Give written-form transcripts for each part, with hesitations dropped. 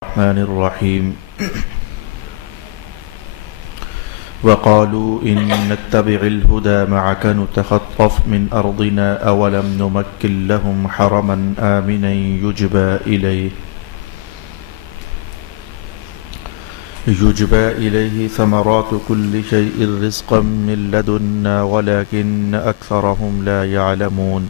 الرحمن الرحيم وقالوا إن نتبع الهدى معك نتخطف من أرضنا أولم نمكن لهم حرما آمنا يجبى إليه ثمرات كل شيء رزقا من لدنا ولكن أكثرهم لا يعلمون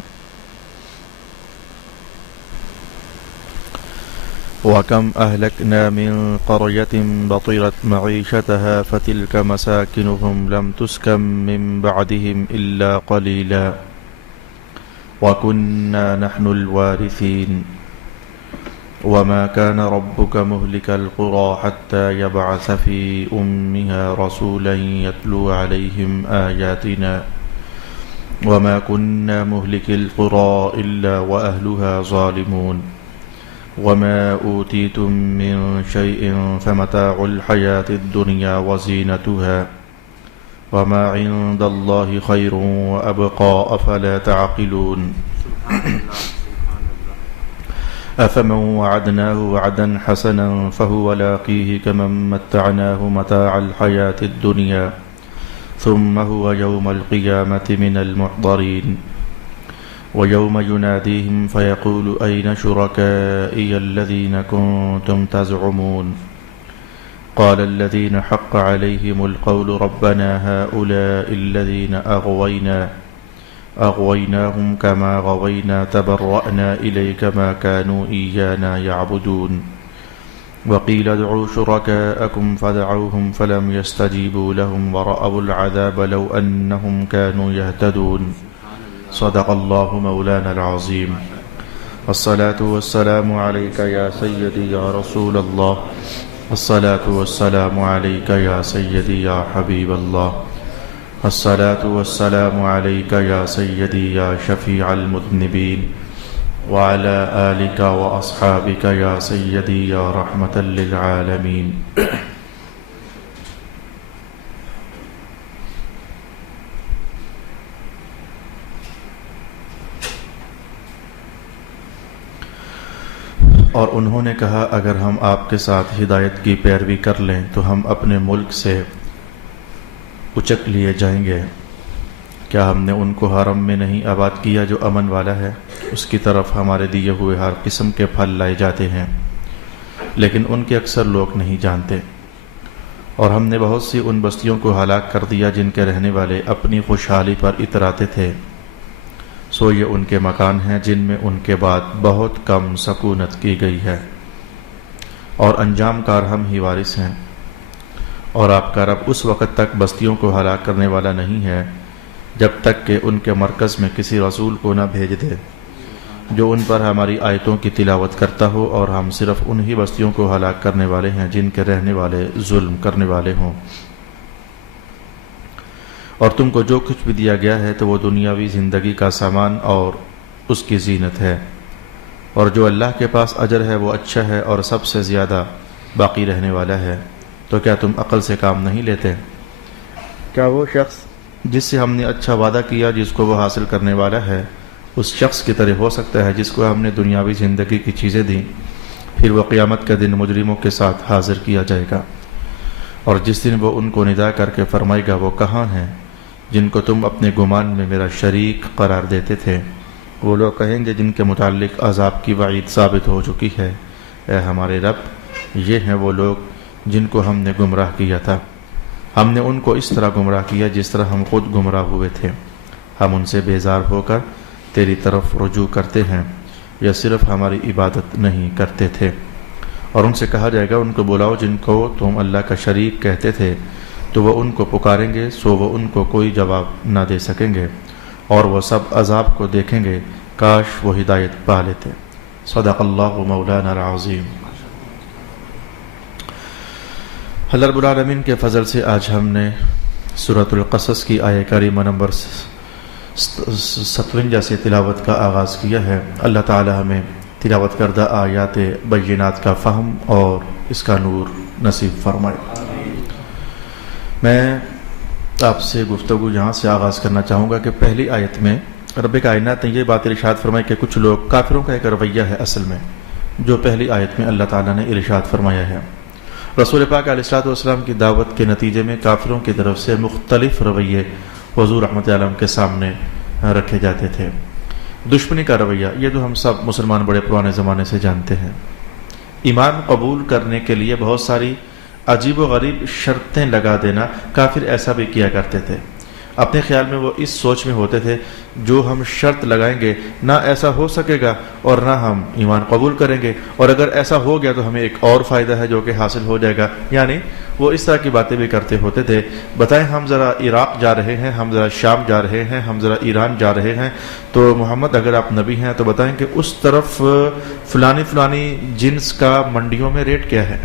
وكم أهلكنا من قرية بطرت معيشتها فتلك مساكنهم لم تسكن من بعدهم إلا قليلا وكنا نحن الوارثين وما كان ربك مهلك القرى حتى يبعث في أمها رسولا يتلو عليهم آياتنا وما كنا مهلك القرى إلا وأهلها ظالمون وما أوتيتم من شيء فمتاع الحياة الدنيا وزينتها وما عند الله خير وأبقى أفلا تعقلون أفمن وعدناه وعدا حسنا فهو لاقيه كمن متعناه متاع الحياة الدنيا ثم هو يوم القيامة من المحضرين ويوم يناديهم فيقول أين شركائي الذين كنتم تزعمون قال الذين حق عليهم القول ربنا هؤلاء الذين أغويناهم كما غوينا تبرأنا إليك ما كانوا إيانا يعبدون وقيل ادعوا شركاءكم فدعوهم فلم يستجيبوا لهم ورأوا العذاب لو أنهم كانوا يهتدون صدق الله مولانا العظيم والصلاة والسلام عليك يا سيدي يا رسول الله الصلاة والسلام عليك يا سيدي يا حبيب الله الصلاة والسلام عليك يا سيدي يا شفيع المذنبين وعلى آلك وأصحابك يا سيدي يا رحمة للعالمين اور انہوں نے کہا اگر ہم آپ کے ساتھ ہدایت کی پیروی کر لیں تو ہم اپنے ملک سے اچک لیے جائیں گے. کیا ہم نے ان کو حرم میں نہیں آباد کیا جو امن والا ہے؟ اس کی طرف ہمارے دیے ہوئے ہر قسم کے پھل لائے جاتے ہیں لیکن ان کے اکثر لوگ نہیں جانتے. اور ہم نے بہت سی ان بستیوں کو ہلاک کر دیا جن کے رہنے والے اپنی خوشحالی پر اتراتے تھے. سو یہ ان کے مکان ہیں جن میں ان کے بعد بہت کم سکونت کی گئی ہے اور انجام کار ہم ہی وارث ہیں. اور آپ کا رب اس وقت تک بستیوں کو ہلاک کرنے والا نہیں ہے جب تک کہ ان کے مرکز میں کسی رسول کو نہ بھیج دے جو ان پر ہماری آیتوں کی تلاوت کرتا ہو، اور ہم صرف انہی بستیوں کو ہلاک کرنے والے ہیں جن کے رہنے والے ظلم کرنے والے ہوں. اور تم کو جو کچھ بھی دیا گیا ہے تو وہ دنیاوی زندگی کا سامان اور اس کی زینت ہے، اور جو اللہ کے پاس اجر ہے وہ اچھا ہے اور سب سے زیادہ باقی رہنے والا ہے. تو کیا تم عقل سے کام نہیں لیتے؟ کیا وہ شخص جس سے ہم نے اچھا وعدہ کیا جس کو وہ حاصل کرنے والا ہے اس شخص کی طرح ہو سکتا ہے جس کو ہم نے دنیاوی زندگی کی چیزیں دیں پھر وہ قیامت کے دن مجرموں کے ساتھ حاضر کیا جائے گا، اور جس دن وہ ان کو ندا کر کے فرمائے گا وہ کہاں ہیں جن کو تم اپنے گمان میں میرا شریک قرار دیتے تھے؟ وہ لوگ کہیں گے جن کے متعلق عذاب کی وعید ثابت ہو چکی ہے، اے ہمارے رب یہ ہیں وہ لوگ جن کو ہم نے گمراہ کیا تھا. ہم نے ان کو اس طرح گمراہ کیا جس طرح ہم خود گمراہ ہوئے تھے. ہم ان سے بیزار ہو کر تیری طرف رجوع کرتے ہیں یا صرف ہماری عبادت نہیں کرتے تھے. اور ان سے کہا جائے گا ان کو بلاؤ جن کو تم اللہ کا شریک کہتے تھے، تو وہ ان کو پکاریں گے سو وہ ان کو کوئی جواب نہ دے سکیں گے اور وہ سب عذاب کو دیکھیں گے. کاش وہ ہدایت پا لیتے. صدق اللہ مولانا العظیم. اللہ رب العالمین کے فضل سے آج ہم نے سورۃ القصص کی آیہ کریمہ نمبر 57 سے تلاوت کا آغاز کیا ہے. اللہ تعالی ہمیں تلاوت کردہ آیات بینات کا فہم اور اس کا نور نصیب فرمائے. میں آپ سے گفتگو یہاں سے آغاز کرنا چاہوں گا کہ پہلی آیت میں رب کائنات نے یہ بات ارشاد فرمائی کہ کچھ لوگ کافروں کا ایک رویہ ہے اصل میں جو پہلی آیت میں اللہ تعالیٰ نے ارشاد فرمایا ہے۔ رسول پاک علیہ الصلوۃ والسلام کی دعوت کے نتیجے میں کافروں کی طرف سے مختلف رویے حضور رحمۃ اللہ علیہ کے سامنے رکھے جاتے تھے۔ دشمنی کا رویہ یہ تو ہم سب مسلمان بڑے پرانے زمانے سے جانتے ہیں۔ ایمان قبول کرنے کے لیے بہت ساری عجیب و غریب شرطیں لگا دینا، کافر ایسا بھی کیا کرتے تھے۔ اپنے خیال میں وہ اس سوچ میں ہوتے تھے جو ہم شرط لگائیں گے نہ ایسا ہو سکے گا اور نہ ہم ایمان قبول کریں گے، اور اگر ایسا ہو گیا تو ہمیں ایک اور فائدہ ہے جو کہ حاصل ہو جائے گا۔ یعنی وہ اس طرح کی باتیں بھی کرتے ہوتے تھے۔ بتائیں ہم ذرا عراق جا رہے ہیں، ہم ذرا شام جا رہے ہیں، ہم ذرا ایران جا رہے ہیں، تو محمد اگر آپ نبی ہیں تو بتائیں کہ اس طرف فلانی جنس کا منڈیوں میں ریٹ کیا ہے،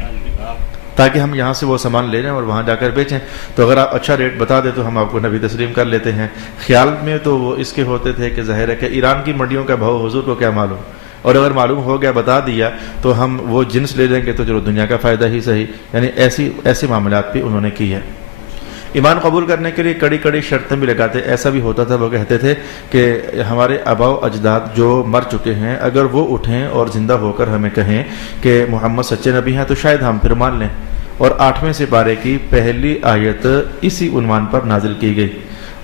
تاکہ ہم یہاں سے وہ سامان لے جائیں اور وہاں جا کر بیچیں۔ تو اگر آپ اچھا ریٹ بتا دیں تو ہم آپ کو نبی تسلیم کر لیتے ہیں۔ خیال میں تو وہ اس کے ہوتے تھے کہ ظاہر ہے کہ ایران کی منڈیوں کا بھاؤ حضور کو کیا معلوم، اور اگر معلوم ہو گیا بتا دیا تو ہم وہ جنس لے لیں گے تو چلو دنیا کا فائدہ ہی صحیح۔ یعنی ایسے معاملات بھی انہوں نے کی ہے۔ ایمان قبول کرنے کے لیے کڑی کڑی شرطیں بھی لگاتے۔ ایسا بھی ہوتا تھا وہ کہتے تھے کہ ہمارے آباء و اجداد جو مر چکے ہیں اگر وہ اٹھیں اور زندہ ہو کر ہمیں کہیں کہ محمد سچے نبی ہیں تو شاید ہم پھر مان لیں۔ اور 8ویں سپارے کی پہلی آیت اسی عنوان پر نازل کی گئی۔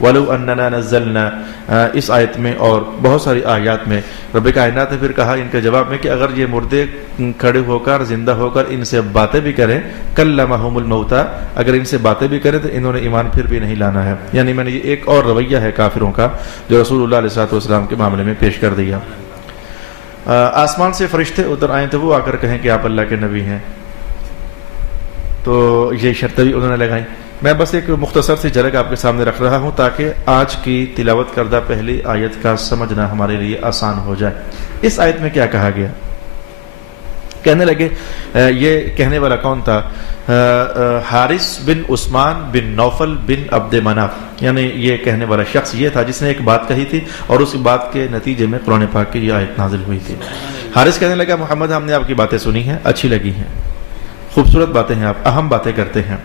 وَلَوْ أَنَّنَا نَزَّلْنَا، اس آیت میں اور بہت ساری آیات میں رب کائنات نے پھر کہا ان کے جواب میں کہ اگر یہ مردے کھڑے ہو کر زندہ ہو کر ان سے باتیں بھی کریں، کلمہم الموتیٰ، اگر ان سے باتیں بھی کریں تو انہوں نے ایمان پھر بھی نہیں لانا ہے۔ یعنی میں نے یہ ایک اور رویہ ہے کافروں کا جو رسول اللہ علیہ الصلوۃ والسلام کے معاملے میں پیش کر دیا۔ آسمان سے فرشتے اتر آئیں تو وہ آ کر کہیں کہ آپ اللہ کے نبی ہیں، تو یہ شرطیں بھی انہوں نے لگائیں۔ میں بس ایک مختصر سی جھلک آپ کے سامنے رکھ رہا ہوں تاکہ آج کی تلاوت کردہ پہلی آیت کا سمجھنا ہمارے لیے آسان ہو جائے۔ اس آیت میں کیا کہا گیا؟ کہنے لگے، یہ کہنے والا کون تھا؟ حارث بن عثمان بن نوفل بن عبد مناف، یعنی یہ کہنے والا شخص یہ تھا جس نے ایک بات کہی تھی اور اس بات کے نتیجے میں قرآن پاک کی یہ آیت نازل ہوئی تھی۔ حارث کہنے لگا محمد ہم نے آپ کی باتیں سنی ہیں، اچھی لگی ہیں، خوبصورت باتیں ہیں، آپ اہم باتیں کرتے ہیں،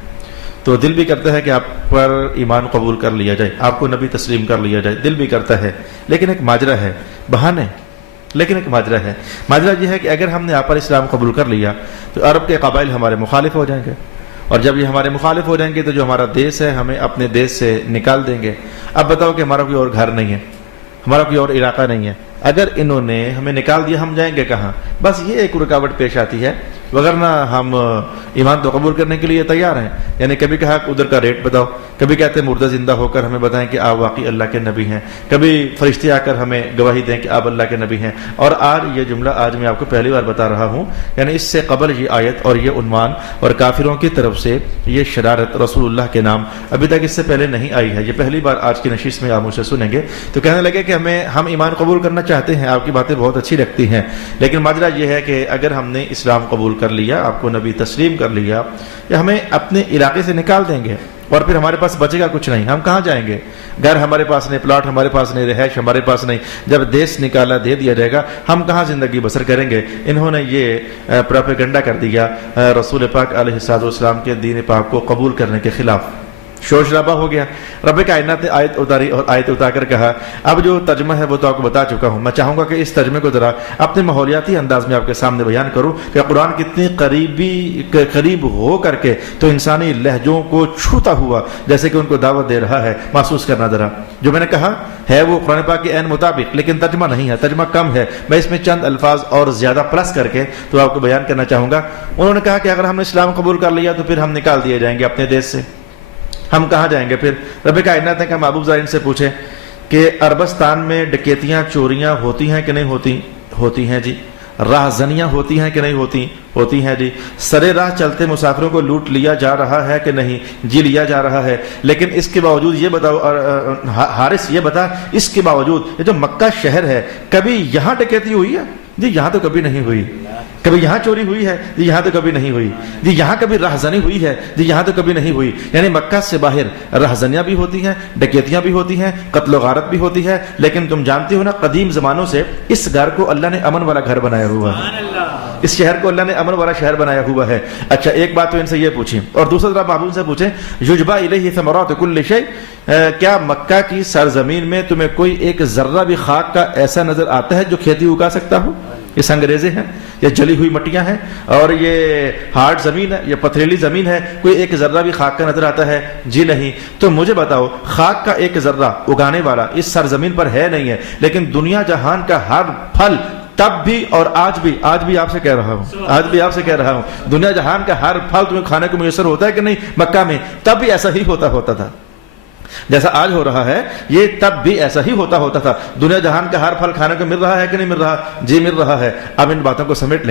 تو دل بھی کرتا ہے کہ آپ پر ایمان قبول کر لیا جائے، آپ کو نبی تسلیم کر لیا جائے، دل بھی کرتا ہے، لیکن ایک ماجرا ہے، بہانے، لیکن ایک ماجرا ہے۔ ماجرا یہ ہے کہ اگر ہم نے آپ پر اسلام قبول کر لیا تو عرب کے قبائل ہمارے مخالف ہو جائیں گے، اور جب یہ ہمارے مخالف ہو جائیں گے تو جو ہمارا دیس ہے ہمیں اپنے دیس سے نکال دیں گے۔ اب بتاؤ کہ ہمارا کوئی اور گھر نہیں ہے، ہمارا کوئی اور علاقہ نہیں ہے، اگر انہوں نے ہمیں نکال دیا ہم جائیں گے کہاں؟ بس یہ ایک رکاوٹ پیش آتی ہے، وگرنہ ہم ایمان تو قبول کرنے کے لیے تیار ہیں۔ یعنی کبھی کہا ادھر کا ریٹ بتاؤ، کبھی کہتے ہیں مردہ زندہ ہو کر ہمیں بتائیں کہ آپ واقعی اللہ کے نبی ہیں، کبھی فرشتے آ کر ہمیں گواہی دیں کہ آپ اللہ کے نبی ہیں۔ اور آج یہ جملہ آج میں آپ کو پہلی بار بتا رہا ہوں، یعنی اس سے قبل یہ آیت اور یہ عنوان اور کافروں کی طرف سے یہ شرارت رسول اللہ کے نام ابھی تک اس سے پہلے نہیں آئی ہے، یہ پہلی بار آج کی نشست میں آپ مجھ سے سنیں گے۔ تو کہنے لگے کہ ہم ایمان قبول کرنا چاہتے ہیں، آپ کی باتیں بہت اچھی لگتی ہیں، لیکن ماجرا یہ ہے کہ اگر ہم نے اسلام قبول کر لیا، آپ کو نبی تسلیم کر لیا، یا ہمیں اپنے علاقے سے نکال دیں گے اور پھر ہمارے پاس بچے گا کچھ نہیں، ہم کہاں جائیں گے؟ گھر ہمارے پاس نہیں، پلاٹ ہمارے پاس نہیں، رہائش ہمارے پاس نہیں، جب دیس نکالا دے دیا جائے گا ہم کہاں زندگی بسر کریں گے؟ انہوں نے یہ پروپیگنڈا کر دیا رسول پاک علیہ الصلوۃ والسلام کے دین پاک کو قبول کرنے کے خلاف۔ شور شرابہ ہو گیا، رب کائنات نے آیت اتاری اور آیت اتار کر کہا اب جو ترجمہ ہے وہ تو آپ کو بتا چکا ہوں، میں چاہوں گا کہ اس ترجمے کو ذرا اپنے ماحولیاتی انداز میں آپ کے سامنے بیان کروں کہ قرآن کتنی قریب ہو کر کے تو انسانی لہجوں کو چھوتا ہوا جیسے کہ ان کو دعوت دے رہا ہے، محسوس کرنا ذرا۔ جو میں نے کہا ہے وہ قرآن پاک کے عین مطابق، لیکن ترجمہ نہیں ہے، ترجمہ کم ہے، میں اس میں چند الفاظ اور زیادہ پلس کر کے تو آپ کو بیان کرنا چاہوں گا۔ انہوں نے کہا کہ اگر ہم نے اسلام قبول کر لیا تو پھر ہم نکال دیے جائیں گے اپنے دیش سے، ہم کہاں جائیں گے پھر؟ رب کائنات نے کہا محبوب ذرا ان سے پوچھیں کہ عربستان میں ڈکیتیاں چوریاں ہوتی ہیں کہ نہیں ہوتی؟ ہوتی ہیں جی۔ راہ زنیاں ہوتی ہیں کہ نہیں ہوتی؟ ہوتی ہیں جی۔ سرے راہ چلتے مسافروں کو لوٹ لیا جا رہا ہے کہ نہیں؟ جی لیا جا رہا ہے، لیکن اس کے باوجود یہ بتاؤ حارث یہ بتا، اس کے باوجود یہ جو مکہ شہر ہے کبھی یہاں ڈکیتی ہوئی ہے؟ جی یہاں تو کبھی نہیں ہوئی۔ کبھی یہاں چوری ہوئی ہے؟ جی یہاں تو کبھی نہیں ہوئی۔ جی یہاں کبھی راہزنی ہوئی ہے؟ جی یہاں تو کبھی نہیں ہوئی۔ یعنی مکہ سے باہر راہزنیاں بھی ہوتی ہیں، ڈکیتیاں بھی ہوتی ہیں، قتل و غارت بھی ہوتی ہے، لیکن تم جانتے ہو نا قدیم زمانوں سے اس گھر کو اللہ نے امن والا گھر بنایا ہوا ہے، اس شہر کو اللہ نے امن والا شہر بنایا ہوا ہے۔ اچھا ایک بات تو ان سے یہ پوچھیں، اور دوسرا طرح محبوب سے پوچھیں یجبا الیہ ثمرات کل شیء، کیا مکہ کی سرزمین میں تمہیں کوئی ایک ذرہ بھی خاک کا ایسا نظر آتا ہے جو کھیتی اگا سکتا ہو؟ یہ سنگریزے ہیں، یہ جلی ہوئی مٹیاں ہیں، اور یہ ہارڈ زمین ہے، یہ پتھریلی زمین ہے، کوئی ایک ذرہ بھی خاک کا نظر آتا ہے؟ جی نہیں۔ تو مجھے بتاؤ، خاک کا ایک ذرہ اگانے والا اس سرزمین پر ہے نہیں ہے، لیکن دنیا جہان کا ہر پھل تب بھی اور آج بھی آپ سے کہہ رہا ہوں، دنیا جہان کا ہر پھل تمہیں کھانے کو میسر ہوتا ہے کہ نہیں؟ مکہ میں تب بھی ایسا ہی ہوتا تھا جیسا آج ہو رہا ہے، یہ تب بھی ایسا ہی ہوتا تھا۔ دنیا جہان کا ہر پھل کھانے کو مل رہا ہے کہ نہیں مل رہا؟ جی مل رہا ہے۔ اب ان باتوں کو سمیٹ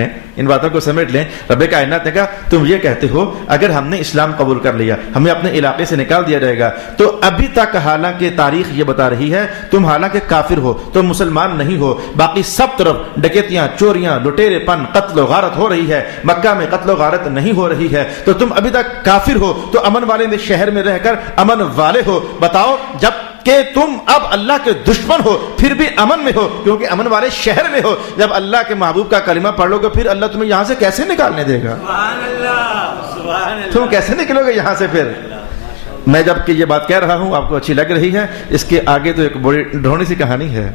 لیں۔ رب کائنات نے کہا تم یہ کہتے ہو اگر ہم نے اسلام قبول کر لیا، ہمیں اپنے علاقے سے نکال دیا جائے گا، تو ابھی تک حالانکہ تاریخ یہ بتا رہی ہے تم حالانکہ کافر ہو، تم مسلمان نہیں ہو، باقی سب طرف ڈکیتیاں، چوریاں، لٹیرے پن، قتل و غارت ہو رہی ہے، مکہ میں قتل و غارت نہیں ہو رہی ہے، تو تم ابھی تک کافر ہو، تو امن والے شہر میں رہ کر امن والے ہو۔ بتاؤ، جب کہ تم اب اللہ کے دشمن ہو پھر بھی امن میں ہو، کیونکہ امن والے شہر میں ہو، جب اللہ کے محبوب کا کلمہ پڑھ لو گے پھر اللہ تمہیں یہاں سے کیسے نکالنے دے گا؟ تم کیسے نکلو گے یہاں سے؟ پھر میں جب کہ یہ بات کہہ رہا ہوں آپ کو اچھی لگ رہی ہے، اس کے آگے تو ایک بڑی ڈھونی سی کہانی ہے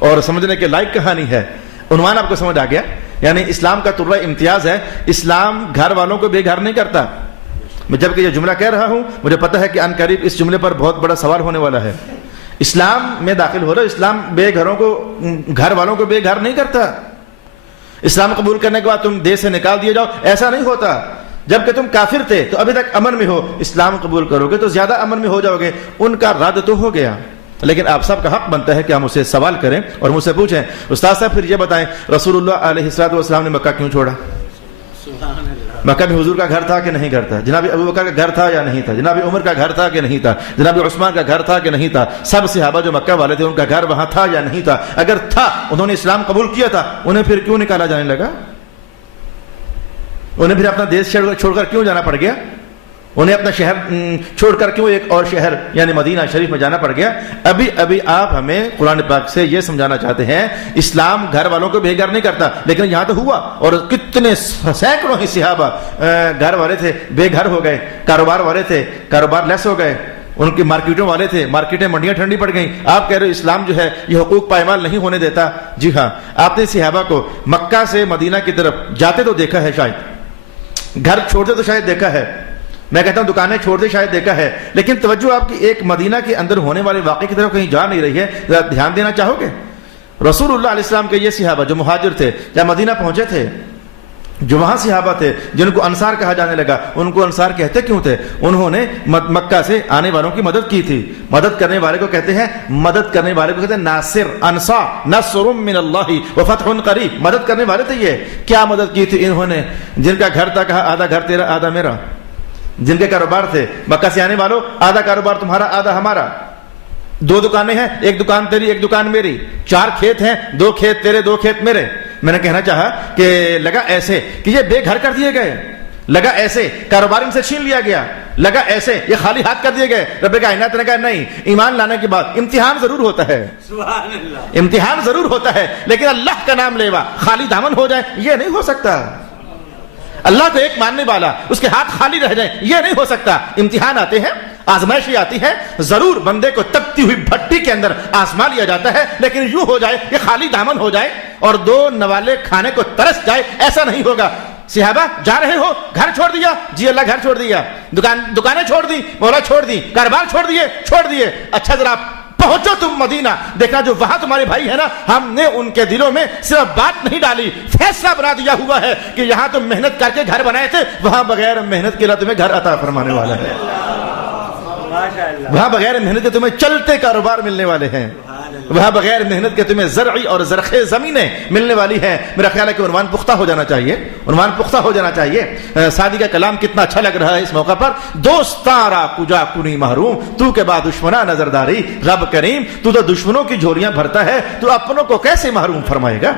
اور سمجھنے کے لائق کہانی ہے۔ عنوان آپ کو سمجھ آ گیا؟ یعنی اسلام کا ترہ امتیاز ہے، اسلام گھر والوں کو بے گھر نہیں کرتا۔ میں جب کہ یہ جملہ کہہ رہا ہوں مجھے پتہ ہے کہ ان قریب اس جملے پر بہت بڑا سوال ہونے والا ہے۔ اسلام میں داخل ہو رہا ہے، اسلام گھر والوں کو بے گھر نہیں کرتا۔ اسلام قبول کرنے کے بعد تم دیش سے نکال دیے جاؤ، ایسا نہیں ہوتا۔ جب کہ تم کافر تھے تو ابھی تک امن میں ہو، اسلام قبول کرو گے تو زیادہ امن میں ہو جاؤ گے۔ ان کا رد تو ہو گیا، لیکن آپ سب کا حق بنتا ہے کہ ہم اسے سوال کریں اور مجھ سے پوچھیں استاد صاحب پھر یہ بتائیں رسول اللہ علیہ الصلوۃ والسلام نے مکہ کیوں چھوڑا؟ مکہ میں حضور کا گھر تھا کہ نہیں گھر تھا؟ جناب ابو بکر کا گھر تھا یا نہیں تھا؟ جناب عمر کا گھر تھا کہ نہیں تھا؟ جناب عثمان کا گھر تھا کہ نہیں تھا؟ سب صحابہ جو مکہ والے تھے ان کا گھر وہاں تھا یا نہیں تھا؟ اگر تھا، انہوں نے اسلام قبول کیا تھا، انہیں پھر کیوں نکالا جانے لگا؟ انہیں پھر اپنا دیش چھوڑ کر کیوں جانا پڑ گیا؟ انہیں اپنا شہر چھوڑ کر کیوں ایک اور شہر یعنی مدینہ شریف میں جانا پڑ گیا؟ ابھی آپ ہمیں قرآن پاک سے یہ سمجھانا چاہتے ہیں اسلام گھر والوں کو بے گھر نہیں کرتا، لیکن یہاں تو ہوا، اور کتنے سینکڑوں ہی صحابہ گھر والے تھے بے گھر ہو گئے، کاروبار والے تھے کاروبار لیس ہو گئے، ان کی مارکیٹوں والے تھے مارکیٹیں منڈیاں ٹھنڈی پڑ گئیں۔ آپ کہہ رہے ہو اسلام جو ہے یہ حقوق پائمال نہیں ہونے دیتا؟ جی ہاں، آپ نے صحابہ کو مکہ سے مدینہ کی طرف جاتے تو دیکھا ہے، شاید گھر چھوڑتے تو شاید دیکھا ہے، میں کہتا ہوں دکانیں چھوڑتے شاید دیکھا ہے، لیکن توجہ آپ کی ایک مدینہ کے اندر ہونے والے واقعے کی طرف کہیں جا نہیں رہی ہے۔ ذرا دھیان دینا چاہو گے؟ رسول اللہ علیہ السلام کے یہ صحابہ جو مہاجر تھے، جب مدینہ پہنچے تھے، جو وہاں صحابہ تھے جن کو انصار کہا جانے لگا، ان کو انصار کہتے کیوں تھے؟ انہوں نے مکہ سے آنے والوں کی مدد کی تھی۔ مدد کرنے والے کو کہتے ہیں ناصر، انصار، نصر من اللہ وفتح قریب، مدد کرنے والے تھے۔ یہ کیا مدد کی تھی انہوں نے؟ جن کا گھر تھا کہا آدھا گھر تیرا آدھا میرا، جن کے کاروبار تھے مکہ سے آنے والوں آدھا کاروبار تمہارا آدھا ہمارا، 2 دکانیں ہیں، ایک دکان تیری ایک دکان میری، 4 کھیت ہیں، 2 کھیت تیرے 2 کھیت میرے۔ میں نے کہنا چاہا کہ لگا ایسے کہ یہ بے گھر کر دیے گئے، لگا ایسے کاروبار ان سے چھین لیا گیا، لگا ایسے یہ خالی ہاتھ کر دیے گئے۔ رب کائنات نے کہا نہیں، ایمان لانے کے بعد امتحان ضرور ہوتا ہے، سبحان اللہ، امتحان ضرور ہوتا ہے، لیکن اللہ کا نام لیوا خالی دامن ہو جائے یہ نہیں ہو سکتا۔ اللہ کو ایک ماننے والا اس کے ہاتھ خالی رہ جائے یہ نہیں ہو سکتا۔ امتحان آتے ہیں، آزمائشی آتی ہے، ضرور بندے کو تپتی ہوئی بھٹی کے اندر آزما لیا جاتا ہے، لیکن یوں ہو جائے کہ خالی دامن ہو جائے اور 2 نوالے کھانے کو ترس جائے ایسا نہیں ہوگا۔ صحابہ جا رہے ہو، گھر چھوڑ دیا؟ جی اللہ گھر چھوڑ دیا، دکانیں چھوڑ دی، مولا چھوڑ دی، کاروبار چھوڑ دیے۔ اچھا ذرا پہنچو تم مدینہ، دیکھا جو وہاں تمہارے بھائی ہے نا، ہم نے ان کے دلوں میں صرف بات نہیں ڈالی، فیصلہ بنا دیا ہوا ہے کہ یہاں تم محنت کر کے گھر بنائے تھے، وہاں بغیر محنت کے تمہیں گھر عطا فرمانے والا ہے، وہاں بغیر محنت کے تمہیں چلتے کاروبار ملنے والے ہیں، وہاں بغیر محنت کے تمہیں زرعی اور زرخیز زمینیں ملنے والی ہیں۔ میرا خیال ہے کہ عنوان پختہ ہو جانا چاہیے، عنوان پختہ ہو جانا چاہیے۔ سعدی کا کلام کتنا اچھا لگ رہا ہے اس موقع پر۔ دوستارا کجا کنی محروم، تو کے بعد دشمنا نظرداری، رب کریم تو دشمنوں کی جھولیاں بھرتا ہے، تو اپنوں کو کیسے محروم فرمائے گا؟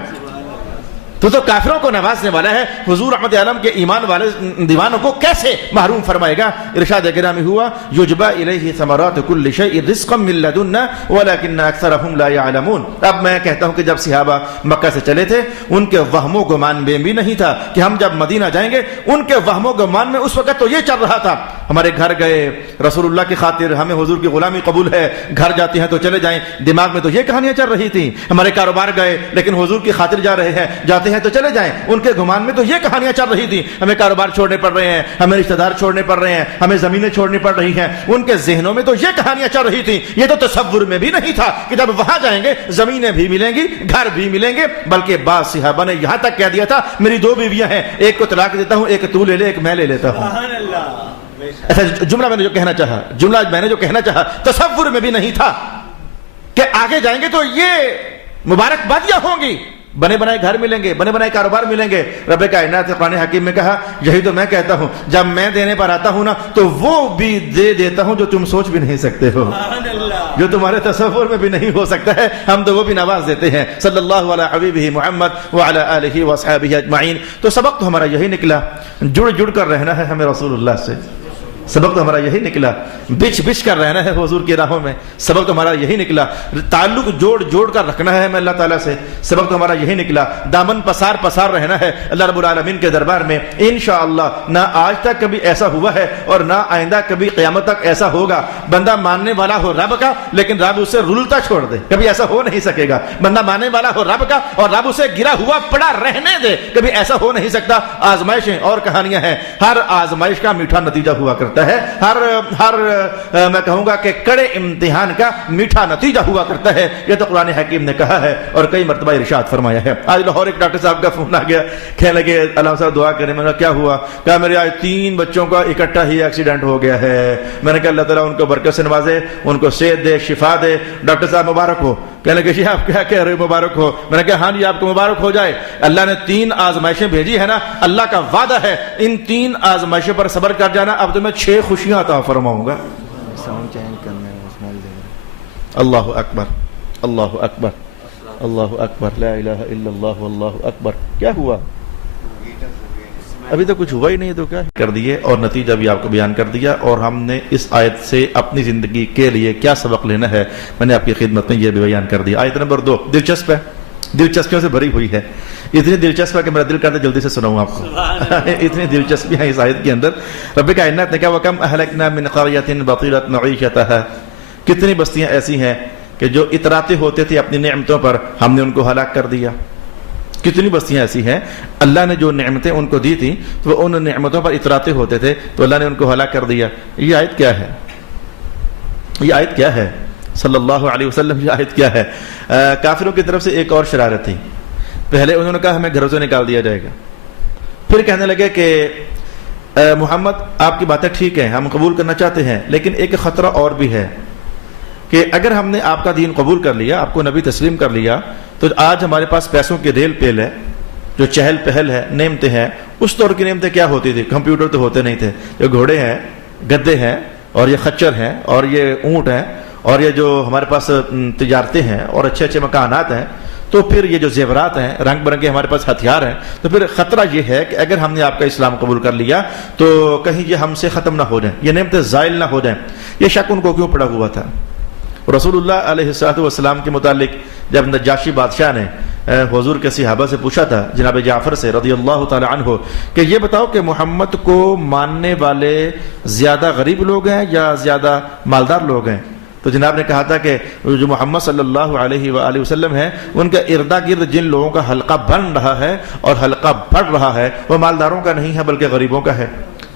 تو کافروں کو نوازنے والا ہے، حضور رحمت عالم کے ایمان والے دیوانوں کو کیسے محروم فرمائے گا؟ ارشاد گرامی ہوا یجبا الیہ ثمرات کل شیء رزقا من لدنا ولکن اکثرهم لا يعلمون۔ اب میں کہتا ہوں کہ جب صحابہ مکہ سے چلے تھے ان کے وہم و گمان میں بھی نہیں تھا کہ ہم جب مدینہ جائیں گے، ان کے وہم و گمان میں اس وقت تو یہ چل رہا تھا ہمارے گھر گئے رسول اللہ کی خاطر، ہمیں حضور کی غلامی قبول ہے، گھر جاتے ہیں تو چلے جائیں، دماغ میں تو یہ کہانیاں چل رہی تھیں۔ ہمارے کاروبار گئے لیکن حضور کی خاطر جا رہے ہیں، جاتے ہیں تو چلے جائیں، ان کے گمان میں تو یہ کہانیاں چل رہی تھیں، ہمیں کاروبار چھوڑنے پڑ رہے ہیں، ہمیں رشتہ دار چھوڑنے پڑ رہے ہیں، ہمیں زمینیں چھوڑنی پڑ رہی ہیں۔ ان کے ذہنوں میں تو یہ کہانیاں چل رہی تھیں، یہ تو تصور میں بھی نہیں تھا کہ جب وہاں جائیں گے زمینیں بھی ملیں گی، گھر بھی ملیں گے۔ بلکہ بعض صحابہ نے یہاں تک کہہ دیا تھا میری 2 بیویاں ہیں، ایک کو طلاق دیتا ہوں، ایک تو لے لے، ایک میں لے لیتا ہوں۔ ایسا جملہ میں نے جو کہنا چاہا تصور میں بھی نہیں تھا کہ آگے جائیں گے تو یہ مبارکبادیاں ہوں گی، بنے بنائے گھر ملیں گے، بنے بنائے کاروبار ملیں گے۔ رب کائنات نے قرآن حکیم میں کہا یہی تو میں کہتا ہوں جب میں دینے پر آتا ہوں نا تو وہ بھی دے دیتا ہوں جو تم سوچ بھی نہیں سکتے ہو، جو تمہارے تصور میں بھی نہیں ہو سکتا ہے، ہم تو وہ بھی نواز دیتے ہیں۔ صلی اللہ علیہ حبیبہ محمد وعلی آلہ وصحبہ اجمعین۔ تو سبق تو ہمارا یہی نکلا، جڑ جڑ کر رہنا ہے ہمیں رسول اللہ سے، سبق تو ہمارا یہی نکلا، بچ بچ کر رہنا ہے حضور کی راہوں میں، سبق تو ہمارا یہی نکلا، تعلق جوڑ جوڑ کر رکھنا ہے ہمیں اللہ تعالیٰ سے، سبق تو ہمارا یہی نکلا، دامن پسار پسار رہنا ہے اللہ رب العالمین کے دربار میں۔ انشاءاللہ نہ آج تک کبھی ایسا ہوا ہے اور نہ آئندہ کبھی قیامت تک ایسا ہوگا بندہ ماننے والا ہو رب کا لیکن رب اسے رلتا چھوڑ دے، کبھی ایسا ہو نہیں سکے گا۔ بندہ ماننے والا ہو رب کا اور رب اسے گرا ہوا پڑا رہنے دے، کبھی ایسا ہو نہیں سکتا۔ آزمائشیں اور کہانیاں ہیں، ہر آزمائش کا میٹھا نتیجہ ہوا کرتا ہے، ہر میں کہوں گا کہ کڑے امتحان کا میٹھا نتیجہ ہوا کرتا ہے، یہ تو قرآن حکیم نے کہا ہے اور کئی مرتبہ ارشاد فرمایا ہے۔ آج لاہور ایک ڈاکٹر صاحب کا فون آ گیا، کہنے لگے علامہ صاحب دعا کریں۔ میں نے کہا کیا ہوا؟ کہا میرے آج 3 بچوں کا اکٹھا ہی ایکسیڈنٹ ہو گیا ہے۔ میں نے کہا اللہ تعالیٰ ان کو برکت سے نوازے، ان کو صحت دے، شفا دے۔ ڈاکٹر صاحب مبارک ہو۔ کہنے لگے جی آپ کیا کہہ رہے ہو مبارک ہو؟ میں نے کہا ہاں جی آپ کو مبارک ہو جائے، اللہ نے 3 آزمائشیں بھیجی ہے نا، اللہ کا وعدہ ہے ان 3 آزمائشوں پر صبر کر جانا، اب تمہیں 6 خوشیاں عطا فرماؤں گا۔ اللہ اکبر، اللہ اکبر، اللہ اکبر، لا الہ الا اللہ واللہ اکبر۔ کیا ہوا؟ ابھی تو کچھ ہوا ہی نہیں، تو کیا کر دیے اور نتیجہ بھی آپ کو بیان کر دیا، اور ہم نے اس آیت سے اپنی زندگی کے لیے کیا سبق لینا ہے میں نے آپ کی خدمت میں یہ بھی بیان کر دیا۔ آیت نمبر 2 دلچسپ ہے، دلچسپیوں سے بھری ہوئی ہے، اتنی دلچسپ ہے کہ میرا دل کرتا جلدی سے سناؤں آپ کو، اتنی دلچسپی ہے اس آیت کے اندر۔ رب کائنات نے کہا وَكَمْ أَهْلَكْنَا مِنْ قَرْيَةٍ بَطِرَتْ مَعِيشَتَهَا، کتنی بستیاں ایسی ہیں کہ جو اتراتے ہوتے تھے اپنی نعمتوں پر، ہم نے ان کو ہلاک کر دیا۔ کتنی بستیاں ایسی ہیں اللہ نے جو نعمتیں ان کو دی تھیں تو وہ ان نعمتوں پر اتراتے ہوتے تھے تو اللہ نے ان کو ہلاک کر دیا۔ یہ آیت کیا ہے؟ یہ آیت کیا ہے؟ صلی اللہ علیہ وسلم، یہ آیت کیا ہے؟ کافروں کی طرف سے ایک اور شرارت تھی۔ پہلے انہوں نے کہا ہمیں گھروں سے نکال دیا جائے گا، پھر کہنے لگے کہ محمد آپ کی باتیں ٹھیک ہیں، ہم قبول کرنا چاہتے ہیں، لیکن ایک خطرہ اور بھی ہے کہ اگر ہم نے آپ کا دین قبول کر لیا، آپ کو نبی تسلیم کر لیا، تو آج ہمارے پاس پیسوں کی ریل پیل ہے، جو چہل پہل ہے، نعمتیں ہیں۔ اس طور کی نعمتیں کیا ہوتی تھی؟ کمپیوٹر تو ہوتے نہیں تھے، جو گھوڑے ہیں، گدے ہیں، اور یہ خچر ہیں، اور یہ اونٹ ہیں، اور یہ جو ہمارے پاس تجارتیں ہیں اور اچھے اچھے مکانات ہیں، تو پھر یہ جو زیورات ہیں، رنگ برنگے ہمارے پاس ہتھیار ہیں، تو پھر خطرہ یہ ہے کہ اگر ہم نے آپ کا اسلام قبول کر لیا تو کہیں یہ ہم سے ختم نہ ہو جائیں، یہ نعمتیں زائل نہ ہو جائیں۔ یہ شک ان کو کیوں پڑا ہوا تھا؟ رسول اللہ علیہ السلام کے متعلق جب نجاشی بادشاہ نے حضور کے صحابہ سے پوچھا تھا، جناب جعفر سے رضی اللہ تعالی عنہ، کہ یہ بتاؤ کہ محمد کو ماننے والے زیادہ غریب لوگ ہیں یا زیادہ مالدار لوگ ہیں؟ تو جناب نے کہا تھا کہ جو محمد صلی اللہ علیہ وآلہ وسلم ہیں، ان کے اردا گرد جن لوگوں کا حلقہ بن رہا ہے اور حلقہ بڑھ رہا ہے وہ مالداروں کا نہیں ہے بلکہ غریبوں کا ہے۔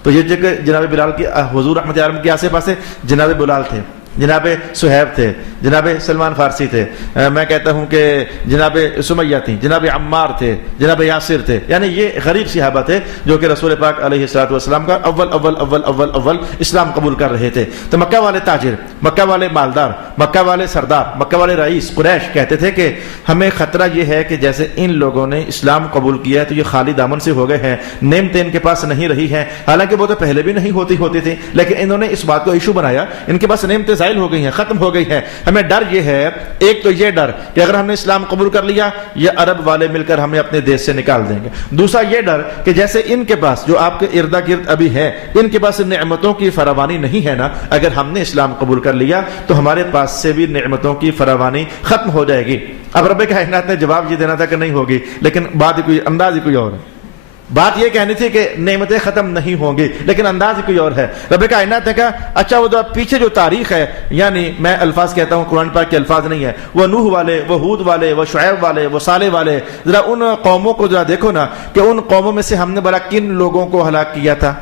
تو یہ جگہ جناب بلال کی، حضور رحمت عالم کے آسے پاسے جناب بلال تھے، جناب صہیب تھے، جناب سلمان فارسی تھے، میں کہتا ہوں کہ جناب سمیہ تھیں، جناب عمار تھے، جناب یاسر تھے، یعنی یہ غریب صحابہ تھے جو کہ رسول پاک علیہ الصلوۃ والسلام کا اول اسلام قبول کر رہے تھے۔ تو مکہ والے تاجر، مکہ والے مالدار، مکہ والے سردار، مکہ والے رئیس قریش کہتے تھے کہ ہمیں خطرہ یہ ہے کہ جیسے ان لوگوں نے اسلام قبول کیا ہے تو یہ خالی دامن سے ہو گئے ہیں، نعمتیں ان کے پاس نہیں رہی ہیں، حالانکہ وہ تو پہلے بھی نہیں ہوتی تھی، لیکن انہوں نے اس بات کو ایشو بنایا، ان کے پاس نعمتیں زائل ہو گئی ہیں، ختم ہو گئی ہیں۔ ہمیں ڈر یہ ہے، ایک تو یہ ڈر کہ اگر ہم نے اسلام قبول کر لیا یہ عرب والے مل کر ہمیں اپنے دیش سے نکال دیں گے، دوسرا یہ ڈر کہ جیسے ان کے پاس جو آپ کے اردا گرد ابھی ہے، ان کے پاس نعمتوں کی فراوانی نہیں ہے نا، اگر ہم نے اسلام قبول کر لیا تو ہمارے پاس سے بھی نعمتوں کی فراوانی ختم ہو جائے گی۔ اب رب کائنات نے جواب یہ دینا تھا کہ نہیں ہوگی، لیکن بات کوئی انداز ہی کوئی اور ہے۔ بات یہ کہنی تھی کہ نعمتیں ختم نہیں ہوں گی، لیکن انداز کوئی اور ہے۔ رب کائنات نے کہا اچھا وہ پیچھے جو تاریخ ہے، یعنی میں الفاظ کہتا ہوں، قرآن پاک کے الفاظ نہیں ہے، وہ نوح والے، وہ ہود والے، وہ شعیب والے، وہ صالح والے، ذرا ان قوموں کو ذرا دیکھو نا کہ ان قوموں میں سے ہم نے بڑا کن لوگوں کو ہلاک کیا تھا۔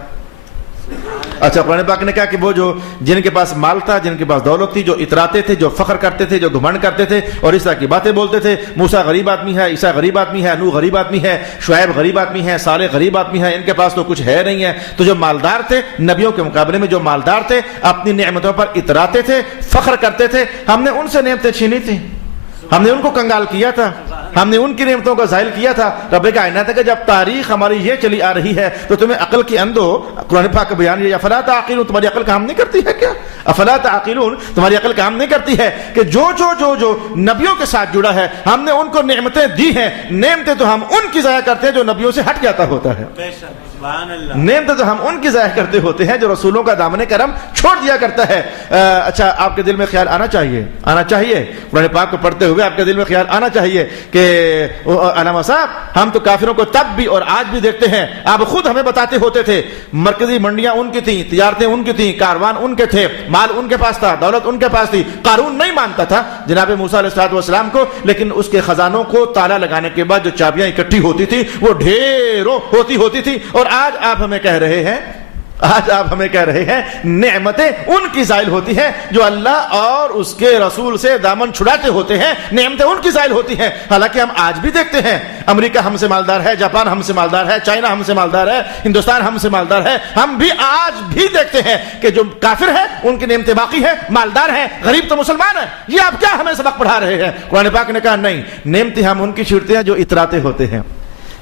اچھا قرآن پاک نے کہا کہ وہ جو جن کے پاس مال تھا، جن کے پاس دولت تھی، جو اتراتے تھے، جو فخر کرتے تھے، جو گھمنڈ کرتے تھے اور اس طرح کی باتیں بولتے تھے، موسیٰ غریب آدمی ہے، عیسیٰ غریب آدمی ہے، نوح غریب آدمی ہے، شعیب غریب آدمی ہے، صالح غریب آدمی ہے، ان کے پاس تو کچھ ہے نہیں ہے۔ تو جو مالدار تھے، نبیوں کے مقابلے میں جو مالدار تھے، اپنی نعمتوں پر اتراتے تھے، فخر کرتے تھے، ہم نے ان سے نعمتیں چھینی تھی، ہم نے ان کو کنگال کیا تھا، ہم نے ان کی نعمتوں کا زائل کیا تھا۔ رب کائنات کہ جب تاریخ ہماری یہ چلی آ رہی ہے تو تمہیں عقل کی اندھو، قرآن پاک کا بیان یہ افلا تعقلون، تمہاری عقل کام نہیں کرتی ہے کیا؟ افلا تعقلون، تمہاری عقل کام نہیں کرتی ہے کہ جو نبیوں کے ساتھ جڑا ہے ہم نے ان کو نعمتیں دی ہیں، نعمتیں تو ہم ان کی ضائع کرتے ہیں جو نبیوں سے ہٹ جاتا ہوتا ہے، نعمتیں تو ہم ان کی ضائع کرتے ہوتے ہیں جو رسولوں کا دامن کرم چھوڑ دیا کرتا ہے۔ اچھا آپ کے دل میں خیال آنا چاہیے قرآن پاک کو پڑھتے ہوئے آپ کے دل میں خیال آنا چاہیے کہ علامہ صاحب ہم تو کافروں کو تب بھی اور آج بھی دیکھتے ہیں، آپ خود ہمیں بتاتے ہوتے تھے مرکزی منڈیاں ان کی تھیں، تجارتیں ان کی تھیں، کاروان ان کے تھے، مال ان کے پاس تھا، دولت ان کے پاس تھی۔ قارون نہیں مانتا تھا جناب موسیٰ علیہ السلام کو، لیکن اس کے خزانوں کو تالا لگانے کے بعد جو چابیاں اکٹھی ہوتی تھی وہ ڈھیروں ہوتی تھی، اور آج آپ ہمیں کہہ رہے ہیں نعمتیں ان کی زائل ہوتی ہیں جو اللہ اور اس کے رسول سے دامن چھڑاتے ہوتے ہیں، نعمتیں ان کی زائل ہوتی ہیں۔ حالانکہ ہم آج بھی دیکھتے ہیں امریکہ ہم سے مالدار ہے، جاپان ہم سے مالدار ہے، چائنا ہم سے مالدار ہے، ہندوستان ہم سے مالدار ہے، ہم بھی آج بھی دیکھتے ہیں کہ جو کافر ہیں ان کی نعمتیں باقی ہیں، مالدار ہیں، غریب تو مسلمان ہیں۔ یہ آپ کیا ہمیں سبق پڑھا رہے ہیں؟ قرآن پاک نے کہا نہیں، نعمتیں ہم ان کی چھوڑتے ہیں جو اتراتے ہوتے ہیں،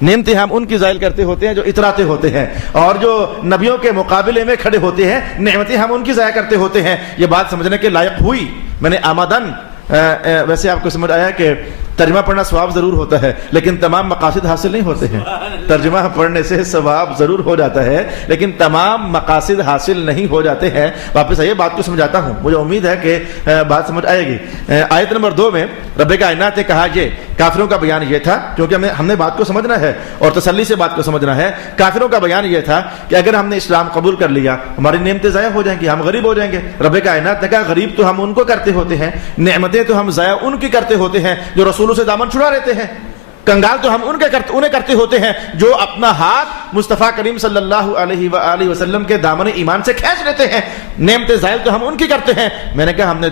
نعمتیں ہم ان کی زائل کرتے ہوتے ہیں جو اتراتے ہوتے ہیں، اور جو نبیوں کے مقابلے میں کھڑے ہوتے ہیں نعمتیں ہم ان کی ضائع کرتے ہوتے ہیں۔ یہ بات سمجھنے کے لائق ہوئی۔ میں نے آمدن ویسے آپ کو سمجھ آیا کہ ترجمہ پڑھنا ثواب ضرور ہوتا ہے لیکن تمام مقاصد حاصل نہیں ہوتے ہیں۔ ترجمہ پڑھنے سے ثواب ضرور ہو جاتا ہے لیکن تمام مقاصد حاصل نہیں ہو جاتے ہیں۔ واپس آئیے بات کو سمجھاتا ہوں، مجھے امید ہے کہ بات سمجھ آئے گی۔ آیت نمبر 2 میں رب کائنات نے کہا یہ کافروں کا بیان یہ تھا، کیونکہ ہم نے بات کو سمجھنا ہے اور تسلی سے بات کو سمجھنا ہے۔ کافروں کا بیان یہ تھا کہ اگر ہم نے اسلام قبول کر لیا ہماری نعمتیں ضائع ہو جائیں گی، ہم غریب ہو جائیں گے۔ رب کائنات نے کہا غریب تو ہم ان کو کرتے ہوتے ہیں، نعمتیں تو ہم ضائع ان کی کرتے ہوتے ہیں جو رسولوں سے دامن چھڑا رہتے ہیں، کنگال تو ہم انہیں کرتے ہوتے ہیں جو اپنا ہاتھ مصطفیٰ کریم صلی اللہ علیہ وآلہ وسلم کے دامن ایمان سے کھینچ لیتے ہیں۔ نعمتیں زائل تو ہم ان کی کرتے ہیں۔ میں نے کہا ہم نے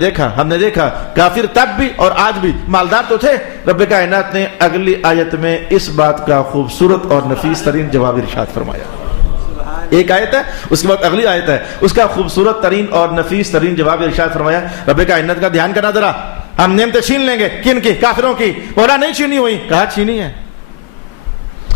دیکھا کافر تب بھی اور آج بھی مالدار تو تھے۔ رب کائنات نے اگلی آیت میں اس بات کا خوبصورت اور نفیس ترین جواب ارشاد فرمایا۔ ایک آیت ہے اس کے بعد اگلی آیت ہے، اس کا خوبصورت ترین اور نفیس ترین جواب ارشاد فرمایا۔ رب کائنات کا دھیان کرنا ذرا، ہم نعمتیں چھین لیں گے، کن کی؟ کافروں کی۔ مولا نہیں چھینی ہوئی، کہا چھینی ہے۔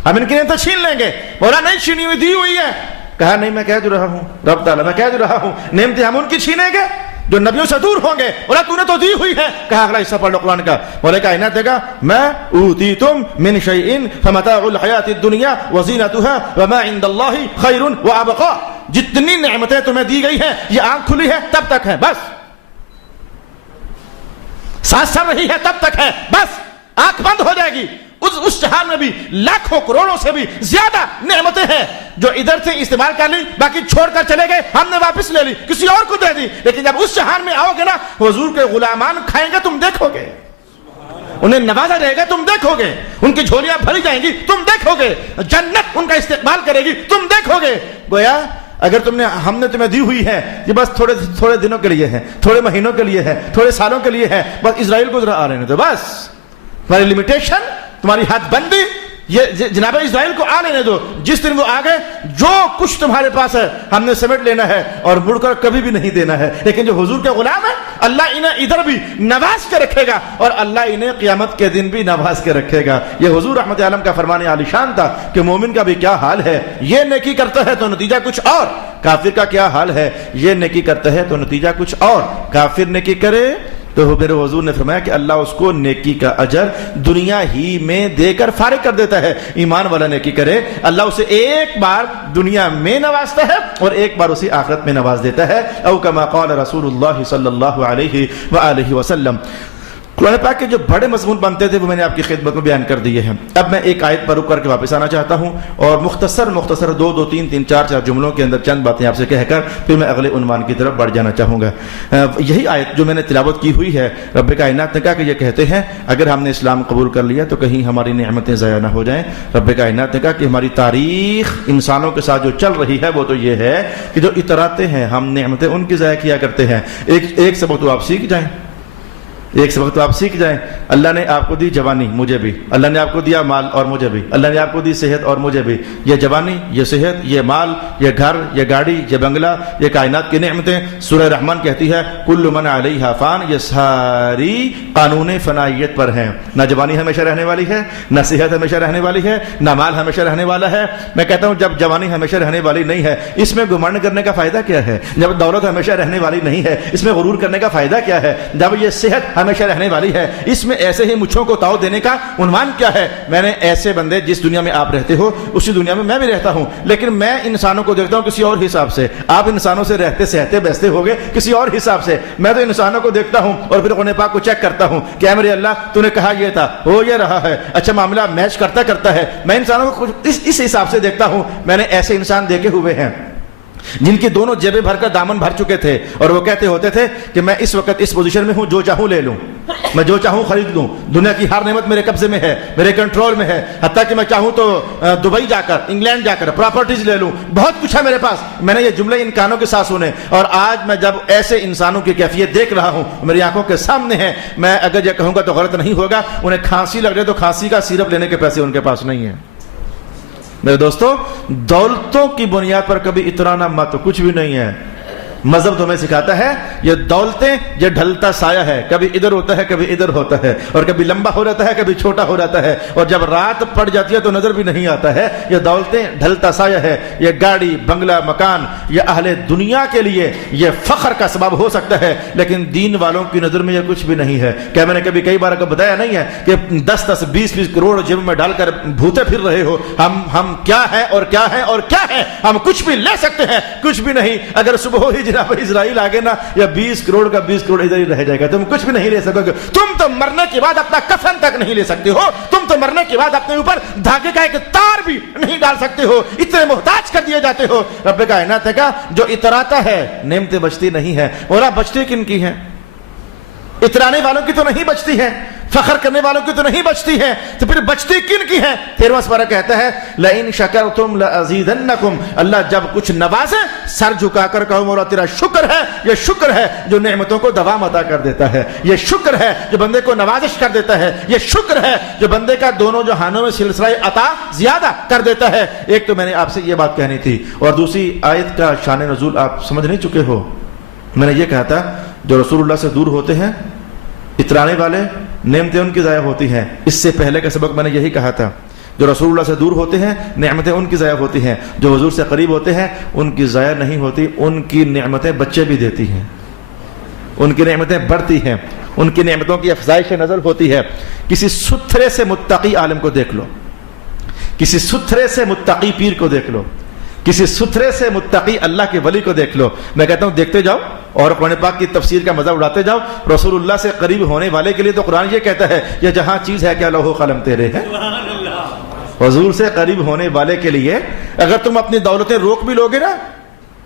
ہم ان کی نعمتیں چھین لیں گے، مولا نہیں چھینی ہوئی، دی ہوئی ہے، کہا نہیں میں کہہ جو رہا ہوں، رب تعالیٰ میں کہہ جو رہا ہوں نعمتیں ہم ان کی چھینیں گے جو نبیوں سے دور ہوں گے۔ مولا تو نے تو دی ہوئی ہے، کہا اگلا حصہ پڑھ لو قرآن کا۔ مولا کائنات دیکھا ما اوتیتم من شیء فمتاع الحیات الدنیا وزینتها وما عند اللہ خیر وابقا، جتنی نعمتیں تمہیں دی گئی ہیں یہ آنکھ کھلی ہے تب تک ہے، بس سانس چل رہی ہے تب تک ہے، بس آنکھ بند ہو جائے گی۔ اس جہان میں بھی لاکھوں کروڑوں سے بھی زیادہ نعمتیں ہیں جو ادھر سے استعمال کر لی، باقی چھوڑ کر چلے گئے، ہم نے واپس لے لی، کسی اور کو دے دی۔ لیکن جب اس جہان میں آؤ گے نا، حضور کے غلامان کھائیں گے، تم دیکھو گے، انہیں نوازا جائے گا، تم دیکھو گے، ان کی جھولیاں بھری جائیں گی، تم دیکھو گے، جنت ان کا استقبال کرے گی، تم دیکھو گے۔ گویا اگر ہم نے تمہیں دی ہوئی ہے یہ بس تھوڑے دنوں کے لیے ہے، تھوڑے مہینوں کے لیے ہے، تھوڑے سالوں کے لیے ہے، بس اسرائیل کو ذرا آ رہے دو، بس تمہاری لمیٹیشن، تمہاری حد بندی یہ جناب اسرائیل کو آ لینے دو۔ جس دن وہ آ گئے جو کچھ تمہارے پاس ہے ہم نے سمیٹ لینا ہے اور مڑ کر کبھی بھی نہیں دینا ہے۔ لیکن جو حضور کے غلام ہیں اللہ انہیں ادھر بھی نواز کے رکھے گا اور اللہ انہیں قیامت کے دن بھی نواز کے رکھے گا۔ یہ حضور رحمت عالم کا فرمان عالی شان تھا کہ مومن کا بھی کیا حال ہے، یہ نیکی کرتا ہے تو نتیجہ کچھ اور، کافر کا کیا حال ہے، یہ نیکی کرتا ہے تو نتیجہ کچھ اور۔ کافر نیکی کرے تو میرے حضور نے فرمایا کہ اللہ اس کو نیکی کا اجر دنیا ہی میں دے کر فارغ کر دیتا ہے۔ ایمان والا نیکی کرے اللہ اسے ایک بار دنیا میں نوازتا ہے اور ایک بار اسے آخرت میں نواز دیتا ہے۔ او کما قال رسول اللہ صلی اللہ علیہ وآلہ وسلم۔ قرآن پاک کے جو بڑے مضمون بنتے تھے وہ میں نے آپ کی خدمت میں بیان کر دیے ہیں. اب میں ایک آیت پر رک کر کے واپس آنا چاہتا ہوں اور مختصر دو تین چار جملوں کے اندر چند باتیں آپ سے کہہ کر پھر میں اگلے عنوان کی طرف بڑھ جانا چاہوں گا. یہی آیت جو میں نے تلاوت کی ہوئی ہے، رب کائنات نے کہا کہ یہ کہتے ہیں اگر ہم نے اسلام قبول کر لیا تو کہیں ہماری نعمتیں ضائع نہ ہو جائیں. رب کائنات نے کہا کہ ہماری تاریخ انسانوں کے ساتھ جو چل رہی ہے وہ تو یہ ہے کہ جو اتراتے ہیں ہم نعمتیں ان کی ضائع کیا کرتے ہیں. ایک سبق تو آپ سیکھ جائیں، ایک سبق تو آپ سیکھ جائیں. اللہ نے آپ کو دی جوانی، مجھے بھی. اللہ نے آپ کو دیا مال اور مجھے بھی. اللہ نے آپ کو دی صحت اور مجھے بھی. یہ جوانی، یہ صحت، یہ مال، یہ گھر، یہ گاڑی، یہ بنگلہ، یہ کائنات کی نعمتیں. سورہ رحمان کہتی ہے کل من علیہا فان، یہ ساری قانون فنائیت پر ہیں. نہ جوانی ہمیشہ رہنے والی ہے، نہ صحت ہمیشہ رہنے والی ہے، نہ مال ہمیشہ رہنے والا ہے. میں کہتا ہوں جب جوانی ہمیشہ رہنے والی نہیں ہے اس میں گمنڈ کرنے کا فائدہ کیا ہے؟ جب دولت ہمیشہ رہنے والی نہیں ہے اس میں غرور کرنے کا فائدہ کیا ہے؟ جب یہ صحت ہمیشہ رہنے والی ہے اس میں ایسے ہی مچھوں کو تاؤ دینے کا عنوان کیا ہے؟ میں نے ایسے بندے، جس دنیا میں آپ رہتے ہو اسی دنیا میں بھی رہتا ہوں، لیکن میں انسانوں کو دیکھتا ہوں کسی اور حساب سے. آپ انسانوں سے رہتے سہتے بیستے ہوگے کسی اور حساب سے. میں تو انسانوں کو دیکھتا ہوں اور پھر قرآن پاک کو چیک کرتا ہوں کہ اے میرے اللہ تو نے کہا یہ تھا، ہو یہ رہا ہے، اچھا معاملہ میچ کرتا ہے. میں انسانوں کو اس حساب سے دیکھتا ہوں. میں نے ایسے انسان دیکھے ہوئے ہیں جن کی دونوں جیبیں بھر کر دامن بھر چکے تھے اور وہ کہتے ہوتے تھے کہ میں اس وقت اس پوزیشن میں ہوں، جو چاہوں لے لوں، میں جو چاہوں خرید لوں، دنیا کی ہر نعمت میرے قبضے میں ہے، میرے کنٹرول میں ہے، حتیٰ کہ میں چاہوں تو دبئی جا کر، انگلینڈ جا کر پراپرٹیز لے لوں، بہت کچھ ہے میرے پاس. میں نے یہ جملے ان کانوں کے ساتھ سنے اور آج میں جب ایسے انسانوں کی کیفیت دیکھ رہا ہوں میری آنکھوں کے سامنے ہے، میں اگر یہ کہوں گا تو غلط نہیں ہوگا. انہیں کھانسی لگ رہے تو کھانسی کا سیرپ لینے کے پیسے ان کے پاس نہیں ہیں. میرے دوستو، دولتوں کی بنیاد پر کبھی اترانا مت، کچھ بھی نہیں ہے. مذہب تمہیں سکھاتا ہے یہ دولتیں یہ ڈھلتا سایہ ہے، کبھی ادھر ہوتا ہے کبھی ادھر ہوتا ہے، اور کبھی لمبا ہو جاتا ہے کبھی چھوٹا ہو جاتا ہے، اور جب رات پڑ جاتی ہے تو نظر بھی نہیں آتا ہے. یہ دولتیں ڈھلتا سایہ ہے. یہ گاڑی، بنگلہ، مکان یہ اہل دنیا کے لیے یہ فخر کا سبب ہو سکتا ہے، لیکن دین والوں کی نظر میں یہ کچھ بھی نہیں ہے. کیا میں نے کبھی کئی بار آپ کو بتایا نہیں ہے کہ 10-20 کروڑ جیب میں ڈال کر بھوتے پھر رہے ہو؟ ہم کیا ہے اور کیا ہے اور کیا ہے؟ ہم کچھ بھی لے سکتے ہیں؟ کچھ بھی نہیں. اگر صبح ہی جناب اسرائیل آگے نا یا 20 کروڑ کا 20 کروڑ ادھر ہی رہ جائے گا، تم کچھ بھی نہیں لے سکو گے. تم تو مرنے کے بعد اپنا کفن تک نہیں لے سکتے ہو. تم تو مرنے کے بعد اپنے اوپر دھاگے کا ایک تار بھی نہیں ڈال سکتے ہو. اتنے محتاج کر دیے جاتے ہو. رب کائنات کا جو اتراتا ہے نعمتیں بچتی نہیں ہے. اور بچتی کن کی ہیں؟ اترانے والوں کی تو نہیں بچتی ہے، فخر کرنے والوں کی تو نہیں بچتی ہے، تو پھر بچتی کن کی ہے؟ 13واں سپارہ کہتا ہے لئن شکرتم لازیدنکم. اللہ جب کچھ نوازے سر جھکا کر کہو مولا تیرا شکر ہے. یہ شکر ہے جو نعمتوں کو دوام عطا کر دیتا ہے. یہ شکر ہے جو بندے کو نوازش کر دیتا ہے. یہ شکر ہے جو بندے کا دونوں جہانوں میں سلسلہ عطا زیادہ کر دیتا ہے. ایک تو میں نے آپ سے یہ بات کہنی تھی، اور دوسری آیت کا شان نزول آپ سمجھ نہیں چکے ہو. میں نے یہ کہا تھا جو رسول اللہ سے دور ہوتے ہیں اترانے والے نعمتیں ان کی ضائع ہوتی ہیں. اس سے پہلے کا سبق میں نے یہی کہا تھا جو رسول اللہ سے دور ہوتے ہیں نعمتیں ان کی ضائع ہوتی ہیں، جو حضور سے قریب ہوتے ہیں ان کی ضائع نہیں ہوتی. ان کی نعمتیں بچے بھی دیتی ہیں، ان کی نعمتیں بڑھتی ہیں، ان کی نعمتوں کی افزائش نظر ہوتی ہے. کسی ستھرے سے متقی عالم کو دیکھ لو، کسی ستھرے سے متقی پیر کو دیکھ لو، کسی ستھرے سے متقی اللہ کے ولی کو دیکھ لو. میں کہتا ہوں دیکھتے جاؤ اور قرآن پاک کی تفسیر کا مزہ اڑاتے جاؤ. رسول اللہ سے قریب ہونے والے کے لیے تو قرآن یہ کہتا ہے یہ جہاں چیز ہے کیا لوح و قلم تیرے ہے. حضور سے قریب ہونے والے کے لیے اگر تم اپنی دولتیں روک بھی لوگے نا،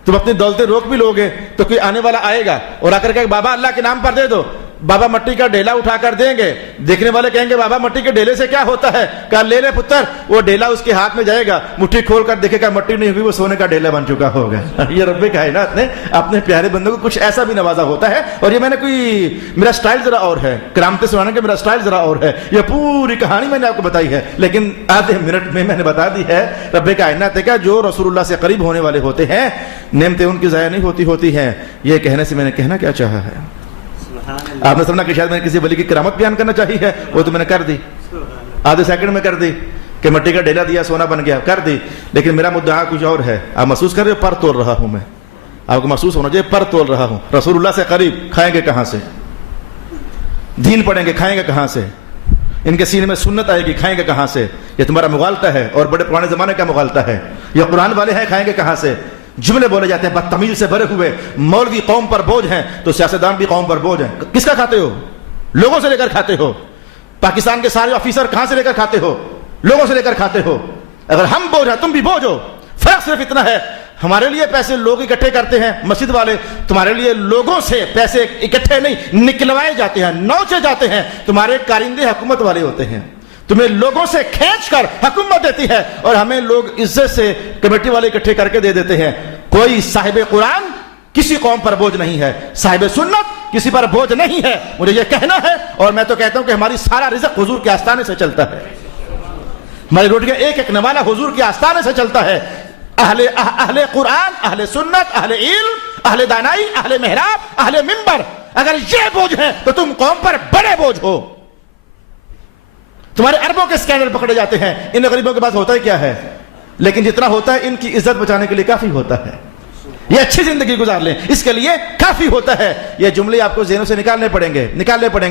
تم اپنی دولتیں روک بھی لوگے تو کوئی آنے والا آئے گا اور آ کر کہ بابا اللہ کے نام پر دے دو. بابا مٹی کا ڈیلا اٹھا کر دیں گے. دیکھنے والے کہیں گے بابا مٹی کے ڈیلے سے کیا ہوتا ہے؟ کہا لے لے پتر. وہ ڈیلا اس کے ہاتھ میں جائے گا، مٹھی کھول کر دیکھے گا مٹی نہیں ہوئی، وہ سونے کا ڈیلا بن چکا ہوگا. یہ رب کائنات نے اپنے پیارے بندوں کو کچھ ایسا بھی نوازا ہوتا ہے. اور یہ میں نے میرا سٹائل ذرا اور ہے، کرامتیں سنانے کا میرا سٹائل ذرا اور ہے. یہ پوری کہانی میں نے آپ کو بتائی ہے لیکن آدھے منٹ میں نے بتا دی ہے. رب کائنات کا جو رسول اللہ سے قریب ہونے والے ہوتے ہیں نعمتیں ان کی ضائع نہیں ہوتی ہیں. یہ کہنے سے میں نے کہنا کیا چاہا ہے؟ آپ نے سمجھا کہ شاید میں نے کسی ولی کی کرامت بیان کرنا چاہیے ہے، وہ تو میں نے کر دی، آدھے سیکنڈ میں کر دی کہ مٹی کا ڈیلا دیا سونا بن گیا، کر دی. لیکن میرا مدعا کچھ اور ہے. آپ محسوس کر رہے ہو پر تول رہا ہوں میں، آپ کو محسوس ہونا چاہیے پر تول رہا ہوں. رسول اللہ سے قریب کھائیں گے کہاں سے؟ دین پڑھیں گے کھائیں گے کہاں سے؟ ان کے سینے میں سنت آئے گی کھائیں گے کہاں سے؟ یہ تمہارا مغالطہ ہے اور بڑے پرانے زمانے کا مغالطہ ہے. یہ قرآن والے ہیں کھائیں گے کہاں سے؟ جملے بولے جاتے ہیں بدتمیز سے بھرے ہوئے. مولوی قوم پر بوجھ ہیں تو سیاستدان بھی قوم پر بوجھ ہیں. کس کا کھاتے ہو؟ لوگوں سے لے کر کھاتے ہو. پاکستان کے سارے آفیسر کہاں سے لے کر کھاتے ہو؟ لوگوں سے لے کر کھاتے ہو. اگر ہم بوجھ ہیں تم بھی بوجھ ہو. فرق صرف اتنا ہے، ہمارے لیے پیسے لوگ اکٹھے کرتے ہیں مسجد والے، تمہارے لیے لوگوں سے پیسے اکٹھے نہیں نکلوائے جاتے ہیں، نوچے جاتے ہیں. تمہارے کارندے حکومت والے ہوتے ہیں، تمہیں لوگوں سے کھینچ کر حکومت دیتی ہے، اور ہمیں لوگ عزت سے کمیٹی والے اکٹھے کر کے دے دیتے ہیں. کوئی صاحب قرآن کسی قوم پر بوجھ نہیں ہے، صاحب سنت کسی پر بوجھ نہیں ہے. مجھے یہ کہنا ہے، اور میں تو کہتا ہوں کہ ہماری سارا رزق حضور کے آستانے سے چلتا ہے. ہماری روٹی کا ایک ایک نوالا حضور کے آستانے سے چلتا ہے. اہل قرآن، اہل سنت، اہل علم، اہل دانائی، اہل محراب، اہل منبر، اگر یہ بوجھ ہے تو تم قوم پر بڑے بوجھ ہو. تمہارے اربوں کے اسکینڈل پکڑے جاتے ہیں، ان غریبوں کے پاس ہوتا ہے کیا ہے؟ لیکن جتنا ہوتا ہے ان کی عزت بچانے کے لیے کافی ہوتا ہے. یہ اچھی زندگی گزار لیں، اس کے لیے کافی ہوتا ہے. یہ جملے آپ کو ذہنوں سے نکالنے پڑیں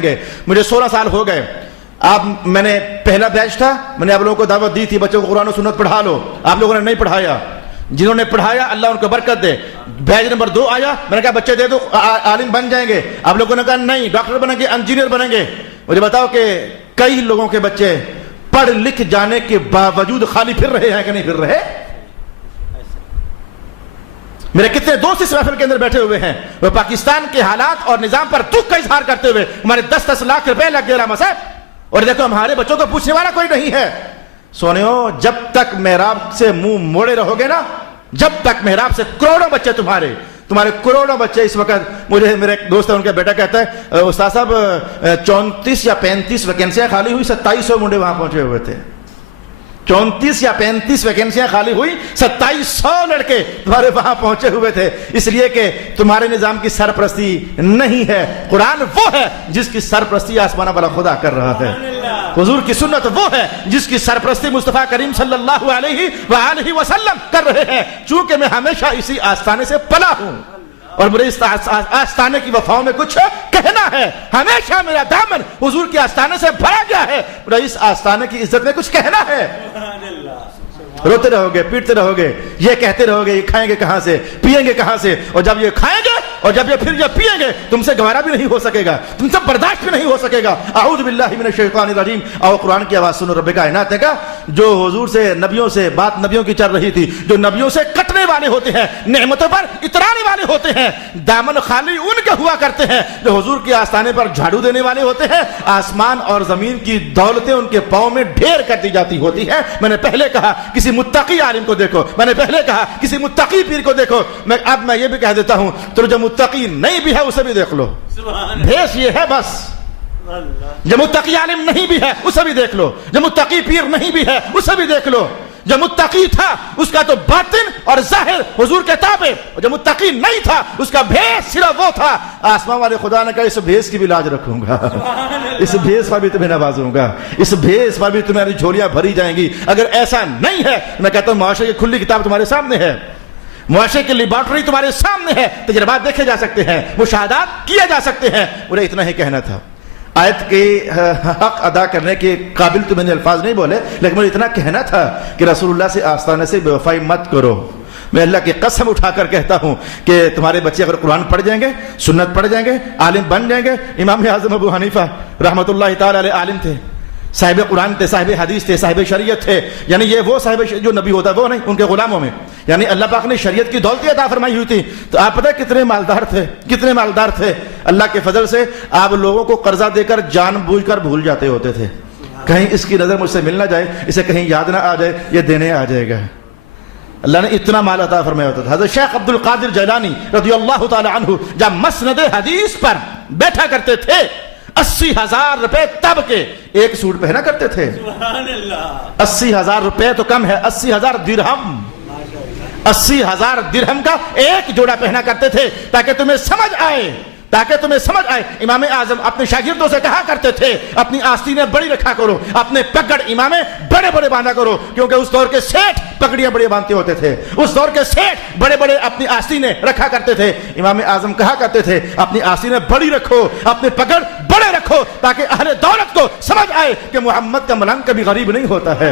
گے. مجھے 16 سال ہو گئے. میں نے پہلا بیچ تھا، میں نے آپ لوگوں کو دعوت دی تھی بچوں کو قرآن و سنت پڑھا لو. آپ لوگوں نے نہیں پڑھایا. جنہوں نے پڑھایا اللہ ان کو برکت دے. بیچ نمبر 2 آیا، میں نے کہا بچے دے دو عالم بن جائیں گے. آپ لوگوں نے کہا نہیں، ڈاکٹر بنیں گے، انجینئر بنیں گے. مجھے بتاؤ کہ کئی لوگوں کے بچے پڑھ لکھ جانے کے باوجود خالی پھر رہے ہیں کہ نہیں پھر رہے؟ میرے کتنے دوست اس محفل کے اندر بیٹھے ہوئے ہیں، وہ پاکستان کے حالات اور نظام پر دکھ کا اظہار کرتے ہوئے ہمارے 10-10 لاکھ روپے لگ گئے صاحب، اور دیکھو ہمارے بچوں کو پوچھنے والا کوئی نہیں ہے. سونیو، جب تک محراب سے منہ موڑے رہو گے نا، جب تک محراب سے کروڑوں بچے تمہارے کروڑوں بچے اس وقت، مجھے میرے ایک دوست ہے ان کا بیٹا کہتا ہے استاد صاحب 34 یا 35 ویکینسیاں خالی ہوئی، 2700 منڈے وہاں پہنچے ہوئے تھے. 34 یا 35 ویکینسیاں خالی ہوئی، 2700 لڑکے تمہارے وہاں پہنچے ہوئے تھے. اس لیے کہ تمہارے نظام کی سرپرستی نہیں ہے. قرآن وہ ہے جس کی سرپرستی آسمانہ والا خدا کر رہا ہے. حضور کی سنت وہ ہے جس کی سرپرستی مصطفیٰ کریم صلی اللہ علیہ وآلہ وسلم کر رہے ہیں. چونکہ میں ہمیشہ اسی آستانے سے پلا ہوں اور مجھے اس آستانے کی وفاؤں میں کچھ کہنا ہے. ہمیشہ میرا دامن حضور کے آستانے سے بھرا گیا ہے. مجھے اس آستانے کی عزت میں کچھ کہنا ہے. روتے رہو گے، پیٹتے رہو گے، یہ کہتے رہو گے یہ کھائیں گے کہاں سے، پیئیں گے کہاں سے، اور جب یہ کھائیں گے اور جب یہ پھر یہ پیئیں گے تم سے گوارا بھی نہیں ہو سکے گا، تم سے برداشت بھی نہیں ہو سکے گا. اعوذ باللہ من الشیطان الرجیم. اور قرآن کی آواز سنو رب کائنات نے کہا، جو حضور سے نبیوں سے بات نبیوں کی چل رہی تھی، جو نبیوں سے کٹنے والے ہوتے ہیں، نعمتوں پر اترانے والے ہوتے ہیں، دامن خالی ان کے ہوا کرتے ہیں جو حضور کے آستانے پر جھاڑو دینے والے ہوتے ہیں. آسمان اور زمین کی دولتیں ان کے پاؤں میں ڈھیر کر دی جاتی ہوتی ہیں. میں نے پہلے کہا کسی متقی عالم کو دیکھو، میں نے پہلے کہا کسی متقی پیر کو دیکھو. اب میں یہ بھی کہہ دیتا ہوں، تو جو متقی نہیں بھی ہے اسے بھی دیکھ لو. بھیس یہ ہے بس. جو متقی عالم نہیں بھی ہے اسے بھی دیکھ لو، جو متقی پیر نہیں بھی ہے اسے بھی دیکھ لو. جو متقی تھا اس کا تو باطن اور ظاہر حضور کے تابع، اور جو متقی نہیں تھا اس کا بھیس صرف وہ تھا. آسمان والے خدا نے کہا اس بھیس کی بھی لاج رکھوں گا، اس بھیس پر بھی تمہیں نوازوں گا، اس بھیس پر بھی تمہاری جھولیاں بھری جائیں گی. اگر ایسا نہیں ہے میں کہتا ہوں معاشرے کی کھلی کتاب تمہارے سامنے ہے، معاشرے کی لیبارٹری تمہارے سامنے ہے، تجربات دیکھے جا سکتے ہیں، مشاہدات کیے جا سکتے ہیں. مجھے اتنا ہی کہنا تھا. آیت کے حق ادا کرنے کے قابل تو میں نے الفاظ نہیں بولے، لیکن مجھے اتنا کہنا تھا کہ رسول اللہ سے آستانے سے بے وفائی مت کرو. میں اللہ کی قسم اٹھا کر کہتا ہوں کہ تمہارے بچے اگر قرآن پڑھ جائیں گے، سنت پڑھ جائیں گے، عالم بن جائیں گے. امام اعظم ابو حنیفہ رحمۃ اللہ تعالی علیہ عالم تھے، صاحب قرآن تھے، صاحب حدیث تھے، صاحب شریعت تھے. یعنی یہ وہ صاحب جو نبی ہوتا ہے وہ نہیں، ان کے غلاموں میں. یعنی اللہ پاک نے شریعت کی دولت عطا فرمائی ہوئی تھی. تو آپ پتہ کتنے مالدار تھے. اللہ کے فضل سے آپ لوگوں کو قرضہ دے کر جان بوجھ کر بھول جاتے ہوتے تھے. کہیں اس کی نظر مجھ سے مل نہ جائے، اسے کہیں یاد نہ آ جائے، یہ دینے آ جائے گا. اللہ نے اتنا مال عطا فرمایا ہوتا تھا. حضرت شیخ عبد القادر جیلانی رضی اللہ تعالی عنہ جب مسند حدیث پر بیٹھا کرتے تھے 80,000 روپے تب کے ایک سوٹ پہنا کرتے تھے. 80,000 روپے تو کم ہے، 80,000 درہم، 80,000 درہم کا ایک جوڑا پہنا کرتے تھے. تاکہ تمہیں سمجھ آئے. امام اعظم اپنے شاگردوں سے کہا کرتے تھے اپنی آستینیں بڑی رکھا کرو، اپنے پگڑ امامے بڑے بڑے باندھا کرو، کیونکہ اس دور کے سیٹھ پگڑیاں بڑی باندھتے ہوتے تھے. اس دور کے سیٹھ بڑے بڑے اپنی آستینیں رکھا کرتے تھے. امام اعظم کہا کرتے تھے اپنی آستینیں بڑی رکھو، اپنے پگڑ بڑے رکھو، تاکہ اہل دولت کو سمجھ آئے کہ محمد کا ملنگ کبھی غریب نہیں ہوتا ہے.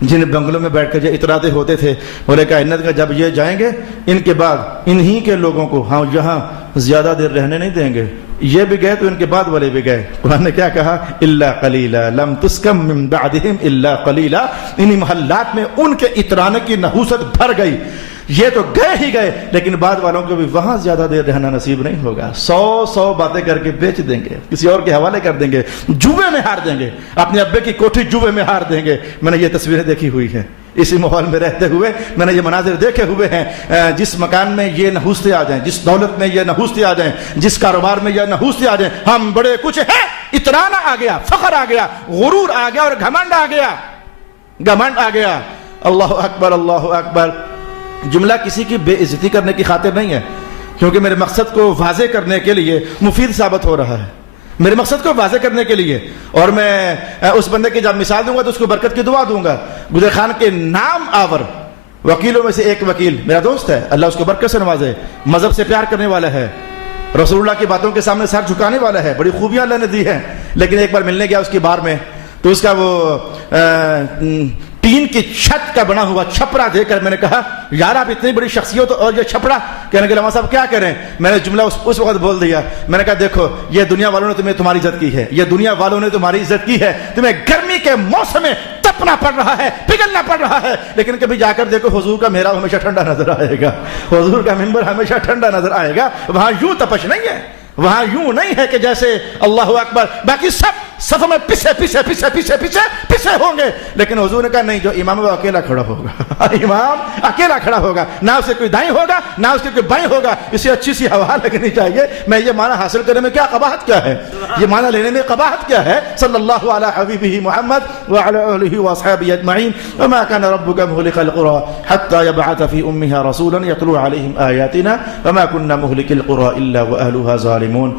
جن بنگلوں میں بیٹھ کر جو اتراتے ہوتے تھے، بولے کائنات کا جب یہ جائیں گے ان کے بعد انہی کے لوگوں کو ہم یہاں زیادہ دیر رہنے نہیں دیں گے. یہ بھی گئے تو ان کے بعد والے بھی گئے. قرآن نے کیا کہا؟ الا قلیلا لم تسکم من بعدہم الا قلیلا. انہی محلات میں ان کے اترانے کی نحوست بھر گئی. یہ تو گئے ہی گئے لیکن بعد والوں کو بھی وہاں زیادہ دیر رہنا نصیب نہیں ہوگا. 100 باتیں کر کے بیچ دیں گے، کسی اور کے حوالے کر دیں گے، جوے میں ہار دیں گے، اپنے ابے کی کوٹھی جوے میں ہار دیں گے. میں نے یہ تصویریں دیکھی ہوئی ہیں، اسی ماحول میں رہتے ہوئے میں نے یہ مناظر دیکھے ہوئے ہیں. جس مکان میں یہ نحوستے آ جائیں، جس دولت میں یہ نحوستے آ جائیں، جس کاروبار میں یہ نحوستے آ جائیں، ہم بڑے کچھ ہیں، اترانا آ گیا، فخر آ گیا، غرور آ گیا اور گھمنڈ آ گیا. گھمنڈ آ گیا. اللہ اکبر اللہ اکبر. جملہ کسی کی بے عزتی کرنے کی خاطر نہیں ہے، کیونکہ میرے مقصد کو واضح کرنے کے لیے مفید ثابت ہو رہا ہے، میرے مقصد کو واضح کرنے کے لیے. اور میں اس بندے کی جب مثال دوں گا تو اس کو برکت کی دعا دوں گا. گجر خان کے نام آور وکیلوں میں سے ایک وکیل میرا دوست ہے، اللہ اس کو برکت سے نوازے. مذہب سے پیار کرنے والا ہے، رسول اللہ کی باتوں کے سامنے سر جھکانے والا ہے، بڑی خوبیاں اللہ نے دی ہیں. لیکن ایک بار ملنے گیا اس کی بار میں تو اس کا وہ ٹین کی چھت کا بنا ہوا چھپرا دیکھ کر میں نے کہا یار آپ اتنی بڑی شخصیت اور یہ چھپرا. کہنے کے لما صاحب کیا کریں؟ میں نے جملہ اس وقت بول دیا. میں نے کہا دیکھو یہ دنیا والوں نے تمہاری عزت کی ہے، یہ دنیا والوں نے تمہاری عزت کی ہے، تمہیں گرمی کے موسم میں تپنا پڑ رہا ہے، پگھلنا پڑ رہا ہے، لیکن کبھی جا کر دیکھو حضور کا محراب ہمیشہ ٹھنڈا نظر آئے گا، حضور کا منبر ہمیشہ ٹھنڈا نظر آئے گا. وہاں یوں تپش نہیں ہے، وہاں یوں نہیں ہے کہ جیسے اللہ اکبر باقی سب صف میں پیچھے پیچھے پیچھے پیچھے پیچھے پیچھے ہوں گے، لیکن حضور نے کہا نہیں، جو امام وہ اکیلا کھڑا ہوگا، امام اکیلا کھڑا ہوگا، نہ اسے کوئی دائیں ہوگا نہ اسے کوئی بائیں ہوگا. اسے اچھی سی ہوا لگنی چاہیے. میں یہ معنی حاصل کرنے میں کیا قباحت کیا ہے، یہ معنی لینے میں قباحت کیا ہے؟ صلی اللہ علی حبیبہ محمد وعلی آلہ واصحابہ اجمعین. وما كان ربك مهلك القرى حتى يبعث في امها رسولا يتلو عليهم آياتنا وما كنا مهلك القرى الا واهلها ظالمون.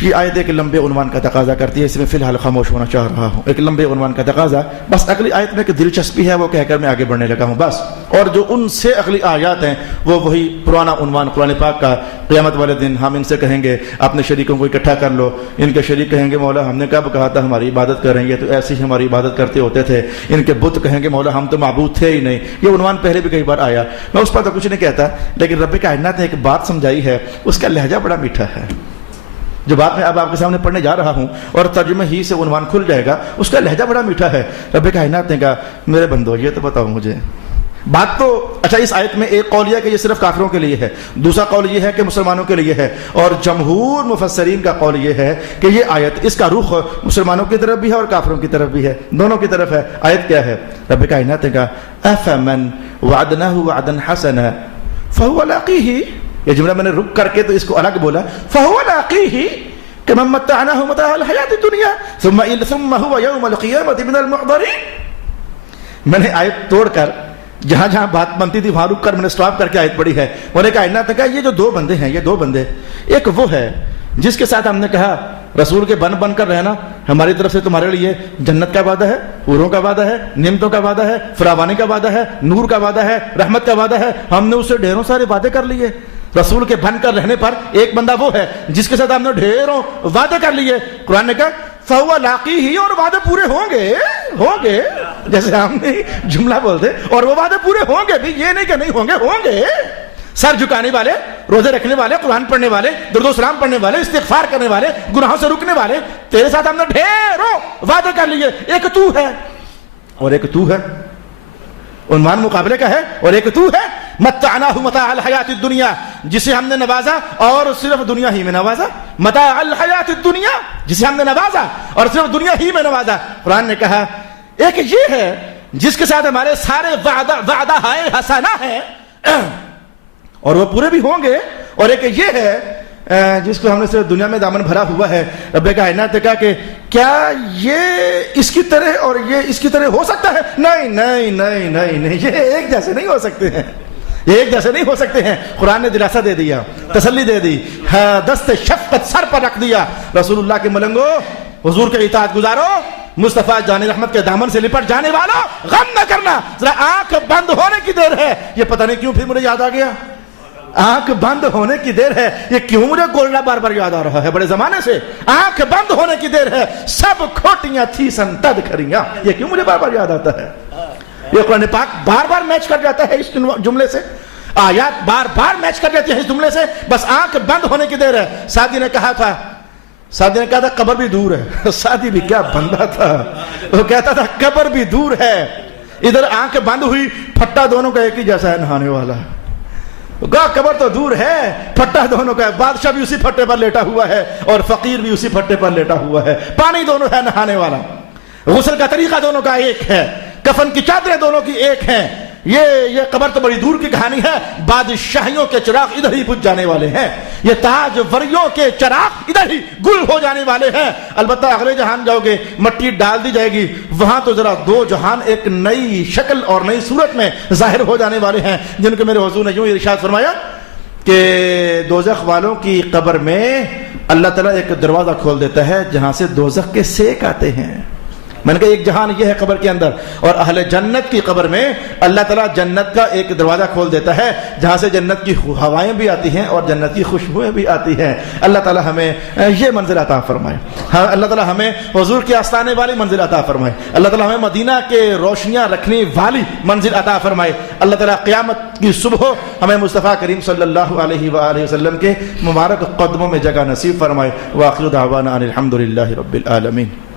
یہ آیت ایک لمبے عنوان کا تقاضا کرتی ہے، اس میں فی الحال خاموش ہونا چاہ رہا ہوں. ایک لمبے عنوان کا تقاضا، بس اگلی آیت میں ایک دلچسپی ہے وہ کہہ کر میں آگے بڑھنے لگا ہوں بس. اور جو ان سے اگلی آیات ہیں وہ وہی پرانا عنوان قرآن پاک کا. قیامت والے دن ہم ان سے کہیں گے اپنے شریکوں کو اکٹھا کر لو. ان کے شریک کہیں گے مولا ہم نے کب کہا تھا ہماری عبادت کریں گے، تو ایسی ہی ہماری عبادت کرتے ہوتے تھے. ان کے بت کہیں گے مولا ہم تو معبود تھے ہی نہیں. یہ عنوان پہلے بھی کئی بار آیا، میں اس پر تو کچھ نہیں کہتا، لیکن رب کائنات نے ایک بات سمجھائی ہے، اس کا لہجہ بڑا میٹھا ہے. جو بات میں اب آپ کے سامنے پڑھنے جا رہا ہوں اور ترجمہ ہی سے عنوان کھل جائے گا، اس کا لہجہ بڑا میٹھا ہے. رب کائنات نے کہا میرے بندو یہ تو بتاؤ مجھے بات تو اچھا. اس آیت میں ایک قول یہ کہ یہ صرف کافروں کے لیے ہے، دوسرا قول یہ ہے کہ مسلمانوں کے لیے ہے، اور جمہور مفسرین کا قول یہ ہے کہ یہ آیت اس کا رخ مسلمانوں کی طرف بھی ہے اور کافروں کی طرف بھی ہے، دونوں کی طرف ہے. آیت کیا ہے؟ رب کائنات نے کہا افمن وعدناه وعدا حسنا فهو لاقيه. یہ جملہ میں نے رک کر کے تو اس کو الگ بولا، فهو لاقيه كمن متعناه متاع الحیات الدنیا ثم هو يوم القیامة من المحضرین. میں نے آیت توڑ کر جہاں جہاں بات بنتی تھی وہاں رک کر میں نے سٹاپ کر کے آیت پڑھی ہے. وہ نے کہا یہ جو دو بندے ہیں، یہ دو بندے، ایک وہ ہے جس کے ساتھ ہم نے کہا رسول کے بن کر رہنا، ہماری طرف سے تمہارے لیے جنت کا وعدہ ہے، حوروں کا وعدہ ہے، نعمتوں کا وعدہ ہے، فراوانی کا وعدہ ہے، نور کا وعدہ ہے، رحمت کا وعدہ ہے. ہم نے اسے ڈھیروں سارے وعدے کر لیے. رسول کے بن کر رہنے پر ایک بندہ وہ ہے جس کے ساتھ ہم نے ڈھیروں وعدے کر لیے. قرآن نے کہا فہو لاقیہ، اور وعدے پورے ہوں گے جیسے ہم نے جملہ بولتے، اور وہ وعدے پورے ہوں گے بھی، یہ نہیں کہ نہیں ہوں گے. سر جھکانے والے، روزے رکھنے والے، قرآن پڑھنے والے، درود و سلام پڑھنے والے، استغفار کرنے والے، گناہوں سے رکنے والے، تیرے ساتھ ہم نے ڈھیروں وعدے کر لیے. ایک تو ہے اور ایک تو ہے، عنوان مقابلے کا ہے، اور ایک تو ہے متعناه متاع الحیات الدنیا، جسے ہم نے نوازا اور صرف دنیا ہی میں نوازا. متاع الحیات الدنیا، جسے ہم نے نوازا اور صرف دنیا ہی میں نوازا. قرآن نے کہا ایک یہ ہے جس کے ساتھ ہمارے سارے وعدہ ہائے حسنہ ہیں اور وہ پورے بھی ہوں گے، اور ایک یہ ہے جس کو ہم نے صرف دنیا میں دامن بھرا ہوا ہے. رب کائنات نے کہا کہ کیا یہ اس کی طرح اور یہ اس کی طرح ہو سکتا ہے؟ نہیں نہیں نہیں نہیں نہیں، یہ ایک جیسے نہیں ہو سکتے ہیں، یہ ایک جیسے نہیں ہو سکتے ہیں. قرآن نے دلاسا دے دیا، تسلی دے دی، دست شفقت سر پر رکھ دیا. رسول اللہ کے ملنگو، حضور کے اطاعت گزارو، مصطفیٰ جان رحمت کے دامن سے لپٹ جانے والا، غم نہ کرنا. ذرا آنکھ بند ہونے کی دیر ہے. یہ پتہ نہیں کیوں پھر مجھے یاد آ گیا، آنکھ بند ہونے کی دیر ہے. یہ کیوں مجھے گولڈا بار بار یاد آ رہا ہے؟ بڑے زمانے سے آنکھ بند ہونے کی دیر ہے. سب کھوٹیاں تھی سن تد کھریاں، یہ کیوں مجھے بار بار یاد آتا ہے؟ یہ قرآن پاک بار بار میچ کر جاتا ہے اس جملے سے، آیات بار بار میچ کر جاتی ہیں اس جملے سے، بس آنکھ بند ہونے کی دیر ہے۔ سعدی نے کہا تھا قبر بھی دور ہے۔ سعدی بھی کیا بندہ تھا، وہ کہتا تھا قبر بھی دور ہے، ادھر آنکھ بند ہوئی، پھٹا دونوں کا ایک ہی جیسا ہے نہانے والا، قبر تو دور ہے، پھٹا دونوں کا ہے، بادشاہ بھی اسی پھٹے پر لیٹا ہوا ہے اور فقیر بھی اسی پھٹے پر لیٹا ہوا ہے، پانی دونوں ہے نہانے والا، غسل کا طریقہ دونوں کا ایک ہے، کفن کی چادریں دونوں کی ایک ہیں۔ یہ قبر تو بڑی دور کی کہانی ہے، بادشاہیوں کے چراغ ادھر ہی بجھ جانے والے ہیں، یہ تاج وریوں کے چراغ ادھر ہی گل ہو جانے والے ہیں۔ البتہ اگلے جہان جاؤ گے، مٹی ڈال دی جائے گی، وہاں تو ذرا دو جہان ایک نئی شکل اور نئی صورت میں ظاہر ہو جانے والے ہیں، جن کو میرے حضور نے یوں ارشاد فرمایا کہ دوزخ والوں کی قبر میں اللہ تعالیٰ ایک دروازہ کھول دیتا ہے جہاں سے دوزخ کے سیک آتے ہیں۔ میں نے کہا ایک جہان یہ ہے قبر کے اندر، اور اہل جنت کی قبر میں اللہ تعالیٰ جنت کا ایک دروازہ کھول دیتا ہے جہاں سے جنت کی ہوائیں بھی آتی ہیں اور جنت کی خوشبوئیں بھی آتی ہیں۔ اللہ تعالیٰ ہمیں یہ منزل عطا فرمائے، اللہ تعالیٰ ہمیں حضور کے آستانے والی منزل عطا فرمائے، اللہ تعالیٰ ہمیں مدینہ کے روشنیاں رکھنے والی منزل عطا فرمائے، اللہ تعالیٰ قیامت کی صبح ہمیں مصطفیٰ کریم صلی اللہ علیہ وآلہ وسلم کے مبارک قدموں میں جگہ نصیب فرمائے۔ وآخر دعوانا ان الحمد للہ رب العالمین۔